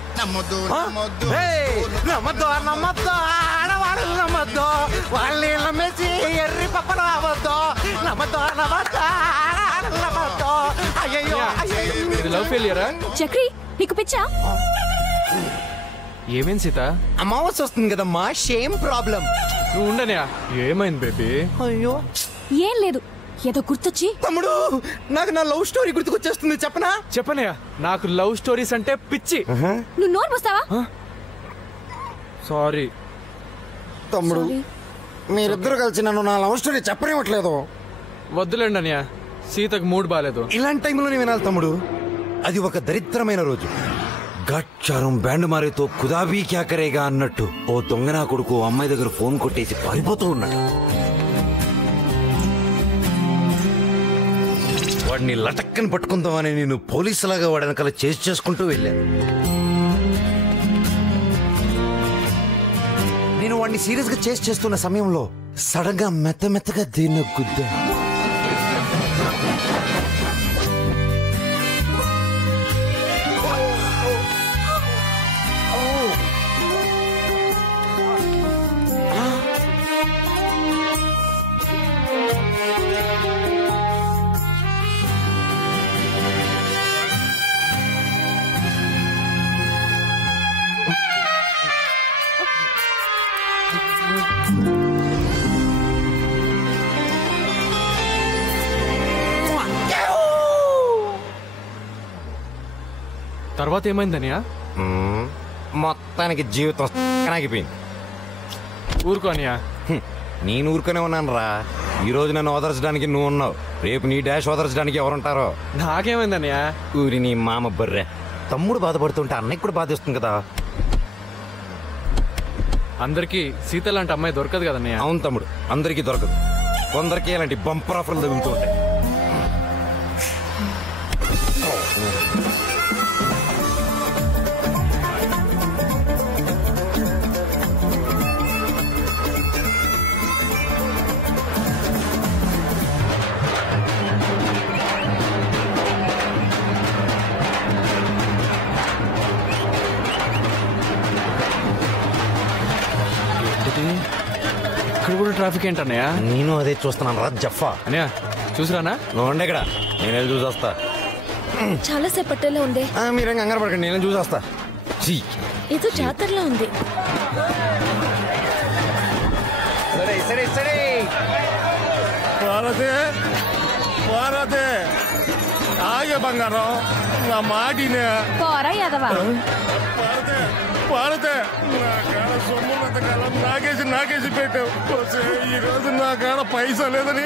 లవ్ ఫెయిలియరా? చక్రి, నీకు పిచ్చా? ఏమేం సీత? అమావాస్య వస్తుంది కదమ్మా, షేమ్ ప్రాబ్లం. నువ్వు ఉండనే. ఏమైంది బేబీ? అయ్యో ఏం లేదు, ఏదో గుర్తొచ్చి. తమ్ముడు, నాకు నా లవ్ స్టోరీ గుర్తుకొచ్చేస్తుంది. చెప్పనా? చెప్పనయా. నాకు లవ్ స్టోరీస్ అంటే పిచ్చి. నువ్వు నోరు మూస్తావా? సారీ తమ్ముడు, మీరిద్దరు కలిసి నన్ను నా లవ్ స్టోరీ చెప్పనివ్వట్లేదు. వద్దులేండి అన్నయ్య, సీతకు మూడ్ బాలేదు. ఇలాంటి టైంలోనే వినాలి తమ్ముడు. అది ఒక దరిద్రమైన రోజు. గచ్చారం బ్యాండ్ మారేతో కుదాబీ క్యాకరేగా అన్నట్టు ఓ దొంగనా కొడుకు అమ్మాయి దగ్గర ఫోన్ కొట్టేసి పారిపోతూ ఉన్నాడు. వాడిని లటక్కని పట్టుకుందామని నేను పోలీసులాగా వాడి వెనకాల చేసి చేసుకుంటూ వెళ్ళాను. నేను వాడిని సీరియస్ గా చేస్తున్న సమయంలో సడన్ గా మెత్తగా దీన్ని గుద్దా. తర్వాత ఏమైందనియా? మొత్తానికి జీవితం ఆగిపోయింది. ఊరుకో అనియా. నేను ఊరుకునే ఉన్నాను రా. ఈ రోజు నన్ను ఓదర్చడానికి నువ్వు ఉన్నావు, రేపు నీ డాష్ ఓదర్చడానికి ఎవరుంటారో. నాకేమైందనియా? ఊరి నీ మామ బర్రె. తమ్ముడు బాధపడుతుంటే అన్నయ్య కూడా బాధ వస్తుంది కదా. అందరికి సీత లాంటి అమ్మాయి దొరకదు కదన్నయ్య. అవును తమ్ముడు, అందరికీ దొరకదు. కొందరికి ఇలాంటి బంపర్ ఆఫర్లు తగులుతూ ఉంటాయి. ఇక్కడ కూడా ట్రాఫిక్ ఏంటన్నయ్య? నేను అదే చూస్తున్నాను రా జఫా. అన్నయ్య చూసిరానా? నువ్వు ఉండే ఇక్కడ, నేను వెళ్ళి చూసొస్తా. చాలా సేపట్టేలా ఉంది. మీరేం కంగారు పడకండి, నేను చూసొస్తా. ఇది జాతరలో ఉంది. ఆగే బంగారం, నా మాటినే పోరా యాదవా. పాడితే నా కాడ సొమ్మున్నంత కాలం నాకేసి పెట్టావు. ఈ రోజు నా కాడ పైసా లేదని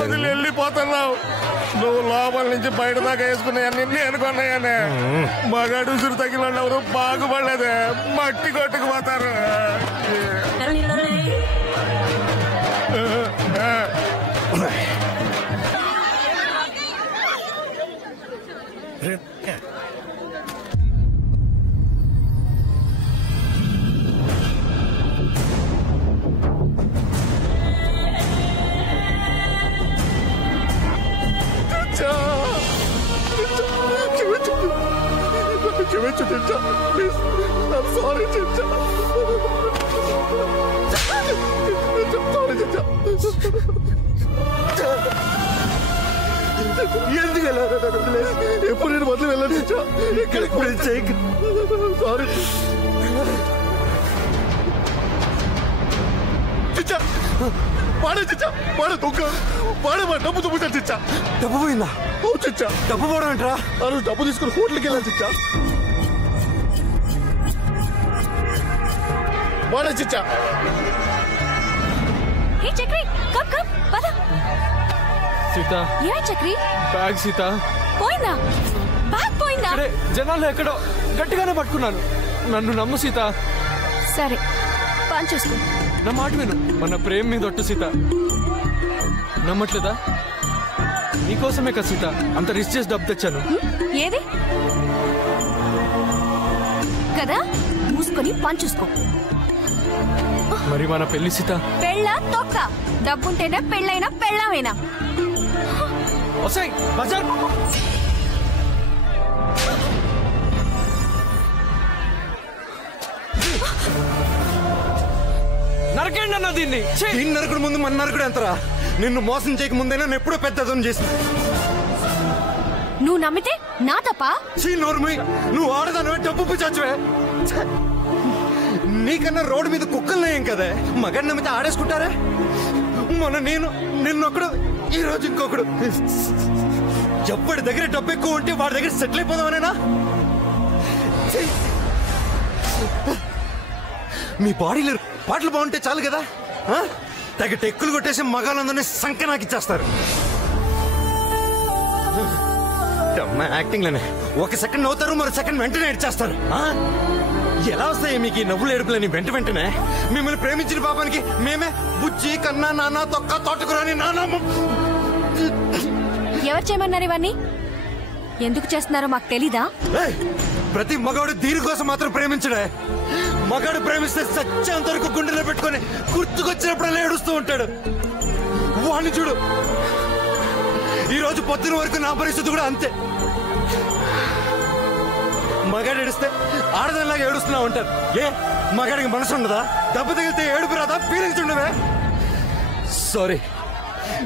వదిలి వెళ్ళిపోతున్నావు. నువ్వు లోపల నుంచి బయట దాకా వేసుకున్నాయని నేను కొన్నాయనే. మగాడు ఉసురు తగిన ఎవరు బాగుపడలేదే, మట్టి కొట్టుకుపోతారు. క్షమించు చిచ్చా, ప్లీజ్. I'm sorry చిచ్చా. సారీ చిచ్చా. ఎందుకు వెళ్ళారు? ఎప్పుడు నేను మొదలు వెళ్ళాను చిచ్చా. ఎక్కడికి సారీ చిచ్చా. పాడే చిచ్చా, పాడే దొంగ పాడే. మా డబ్బు దుబ్బుతాను చిచ్చా. డబ్బు పోయిందా? ఓ చిచ్చా, డబ్బు పోవడం ఏంట్రా? ఆ రోజు డబ్బు తీసుకుని హోటల్కి వెళ్ళాను చిచ్చా. పాడే చిచ్చా. హే చక్రి, కమ్ కమ్ పద. సీత, ఏ చక్రి? బ్యాగ్ సీత పోయిందా? బ్యాగ్ పోయిందా? జనాల్లో ఎక్కడో గట్టిగానే పట్టుకున్నాను. నన్ను నమ్ము సీత. సరే పని చూసుకో. నా మాట విను, మన ప్రేమ మీద ఒట్టు సీత. నమ్మట్లేదా? నీకోసమే కదా సీత అంత రిస్క్ చేసి డబ్బు తెచ్చాను. ఏది కదా? మూసుకొని పని చూసుకో. మరి మన పెళ్లి సీత? పెళ్ళ తొక్క. డబ్బుంటేనే పెళ్ళైనా పెళ్ళామైనా. వసాయ్ బజార్. నరకండి అన్న దీన్ని. నరకుడు ముందు మన నరకుడు ఎంతరా? నిన్ను మోసం చేయక ముందే నన్ను ఎప్పుడో పెద్దదం చేసి. నువ్వు నమ్మితే నా తప్ప? నువ్వు ఆడదాను డబ్బు పిచ్చాచువే. నీకన్నా రోడ్డు మీద కుక్కలు ఏం కదా, మగని నమ్మితే ఆడేసుకుంటారా? మొన్న నేను నిన్నొక్కడు, ఈ రోజు ఇంకొకడు. ఎప్పటి దగ్గర డబ్బు ఎక్కువ ఉంటే వాడి దగ్గర సెటిల్ అయిపోదామనేనా? మీ బాడీలో పాటలు బాగుంటే చాలు కదా, తగ్గ టెక్కులు కొట్టేసి మగాళ్ళందరినీ సంఖ్య నాకు ఇచ్చేస్తారు. యాక్టింగ్ లోనే ఒక సెకండ్ నవ్వుతారు, మరో సెకండ్ వెంటనే ఇచ్చేస్తారు. ఎలా వస్తాయి మీకు ఈ నవ్వులు ఏడుపులని వెంటనే? మిమ్మల్ని ప్రేమించిన పాపానికి మేమే బుజ్జి కన్నా నాన్న తొక్క తోటకురాని నాన్న. ఎవరు చేయమన్నారు ఇవన్నీ? ఎందుకు చేస్తున్నారో మాకు తెలీదా? ప్రతి మగవాడు దీని కోసం మాత్రం ప్రేమించడే. మగాడు ప్రేమిస్తే సత్యంత వరకు గుండెలో పెట్టుకొని గుర్తుకొచ్చినప్పుడల్లా ఏడుస్తూ ఉంటాడు. వాణ్ణి చూడు, ఈరోజు పొద్దున వరకు నా పరిస్థితి కూడా అంతే. మగాడు ఏడిస్తే ఆడదానిలాగా ఏడుస్తున్నా ఉంటారు. ఏ మగాడికి మనసు ఉండదా? దెబ్బ తగిలితే ఏడుపు రాదా? ఫీలింగ్స్ ఉండవే? సారీ,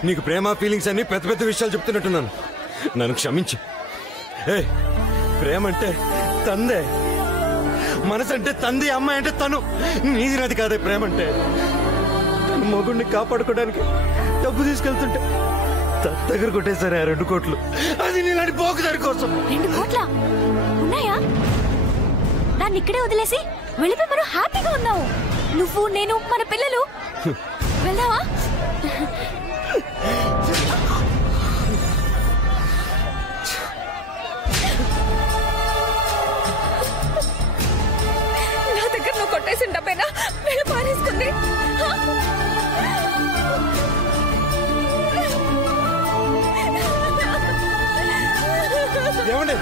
నీకు ప్రేమ ఫీలింగ్స్ అన్ని పెద్ద పెద్ద విషయాలు చెప్తున్నట్టున్నాను, నన్ను క్షమించు. ఏ ప్రేమ అంటే తందే, మనసు అంటే తంది, అమ్మాయి అంటే తను. నీది నాది కాదే ప్రేమ అంటే. తన మొగుడిని కాపాడుకోవడానికి డబ్బు తీసుకెళ్తుంటే దగ్గర కొట్టేశారు 2 కోట్లు. అది నీలాంటి పోకుదారి కోసం. 2 కోట్ల ఉన్నాయా? దాన్ని ఇక్కడే వదిలేసి వెళ్ళిపోయి మనం హ్యాపీగా ఉన్నావు. నువ్వు, నేను, మన పిల్లలు. వెళ్దావా? నా దగ్గర నువ్వు కొట్టేసిన డబ్బేనా వెళ్ళి పారేసుకుంది? ఏమండి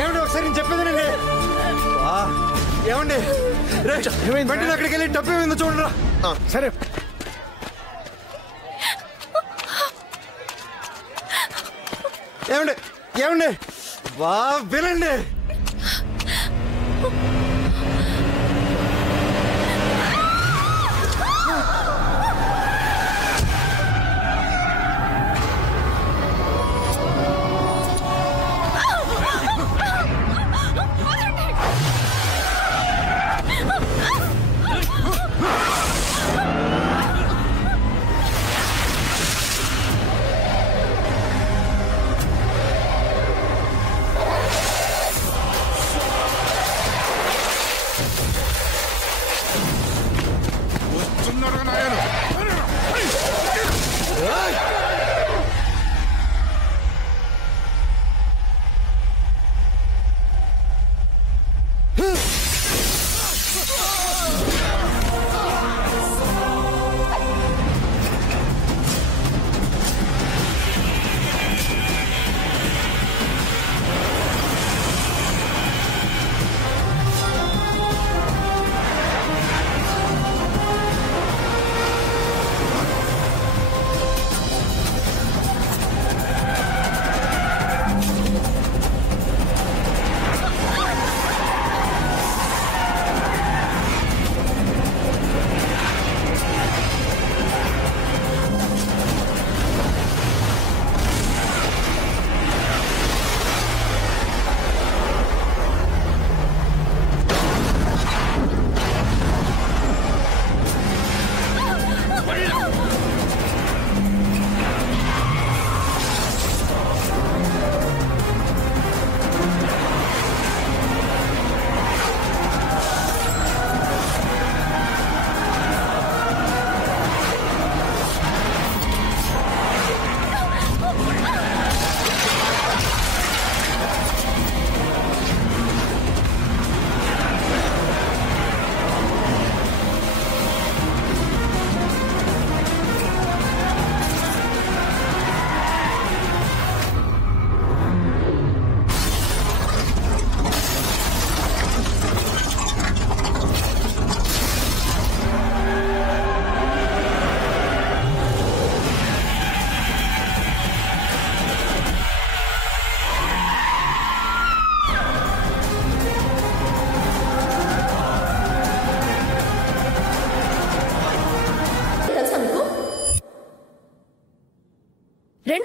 ఏమండి ఒకసారి నేను చెప్పేదేనండి. ఏమండి వెంటనే అక్కడికి వెళ్ళి డబ్బు ఏమైందో చూడరా. సరే ఏమండి ఏమండి వా వినండి.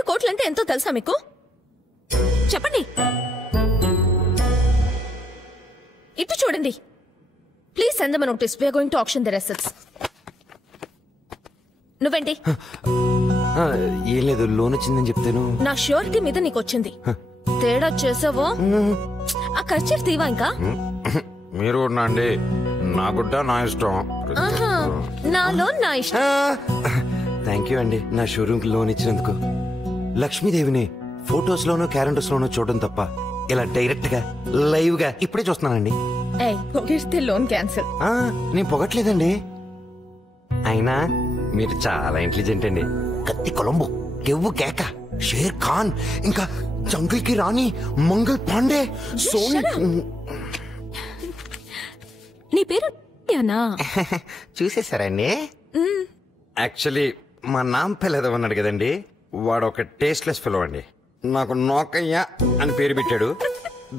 కోట్లంటే ఎంతో తెలుసా మీకు? చెప్పండి. ఇటు చూడండి. Please send them a notice. We are going to auction their assets. నువ్వేంటి? ఏం లేదు, లోన్ వచ్చిందని చెప్తాను. నా ష్యూరిటీ మీద నీకు వచ్చింది. తేడా చేసావో ఆ ఖర్చు తీవా ఇంకా. మీరు కూడా అండి, నా గుడ్డ నా ఇష్టం. నా లోన్ నా ఇష్టం. థ్యాంక్ యూ అండి నా షోరూమ్ కి లోన్ ఇచ్చినందుకు. లక్ష్మీదేవిని ఫోటోస్ లోనూ క్యాలెండర్స్ లోనూ చూడడం తప్ప ఇలా డైరెక్ట్ గా లైవ్ గా ఇప్పుడే చూస్తున్నానండి. పొగిడితే లోన్ క్యాన్సిల్. నేను పొగట్లేదండి, అయినా మీరు చాలా ఇంటెలిజెంట్ అండి. కత్తి కొలంబో, కెవ్వు కేక, షేర్ ఖాన్, ఇంకా జంగిల్ కి రాణి మంగల్ పాండే, సోని. నీ పేరు యానా చూసేశారండి. యాక్చువల్లీ మా నాంపల్లి ఏదో ఉన్నాడు కదండి, వాడు ఒక టేస్ట్లెస్ ఫెలో అండి. నాకు నోకయ్య అని పేరు పెట్టాడు.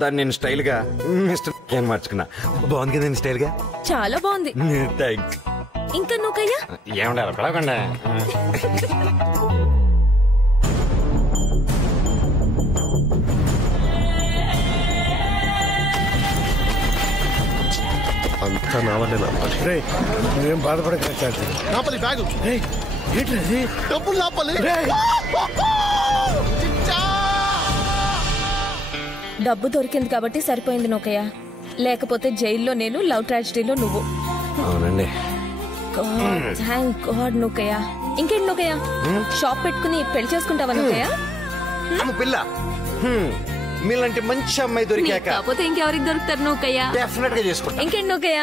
దాన్ని నేను స్టైల్ గా మిస్టర్ అని మార్చుకున్నా. బాగుంది కదండి స్టైల్ గా? చాలా బాగుంది. థ్యాంక్స్. ఇంకా నూకయ్యా ఏమంటారు పిలవకుండా? అంతా నా వల్లే నాంపల్లి. రే నువ్వేం బాధపడక చార్జీ. నాంపల్లి బ్యాగు ఏంటది? డబ్బులు నాంపల్లి. డబ్బు దొరికింది కాబట్టి సరిపోయింది నూకయ్య, లేకపోతే జైల్లో నేను, లవ్ ట్రాజడీలో నువ్వు. అవునండి. Thank god Nookaiah. ఇంకేంటి నూకయ్య, షాప్ పెట్టుకుని పెళ్లి చేసుకుంటావా నూకయ్య? పిల్ల మీలాంటి మంచి అమ్మాయి దొరికాక కాకపోతే ఇంకెవరికి దొరుకుతారు నూకయ్య? డెఫినెట్ గా చేసుకుంటా. ఇంకేంటి నూకయ్య?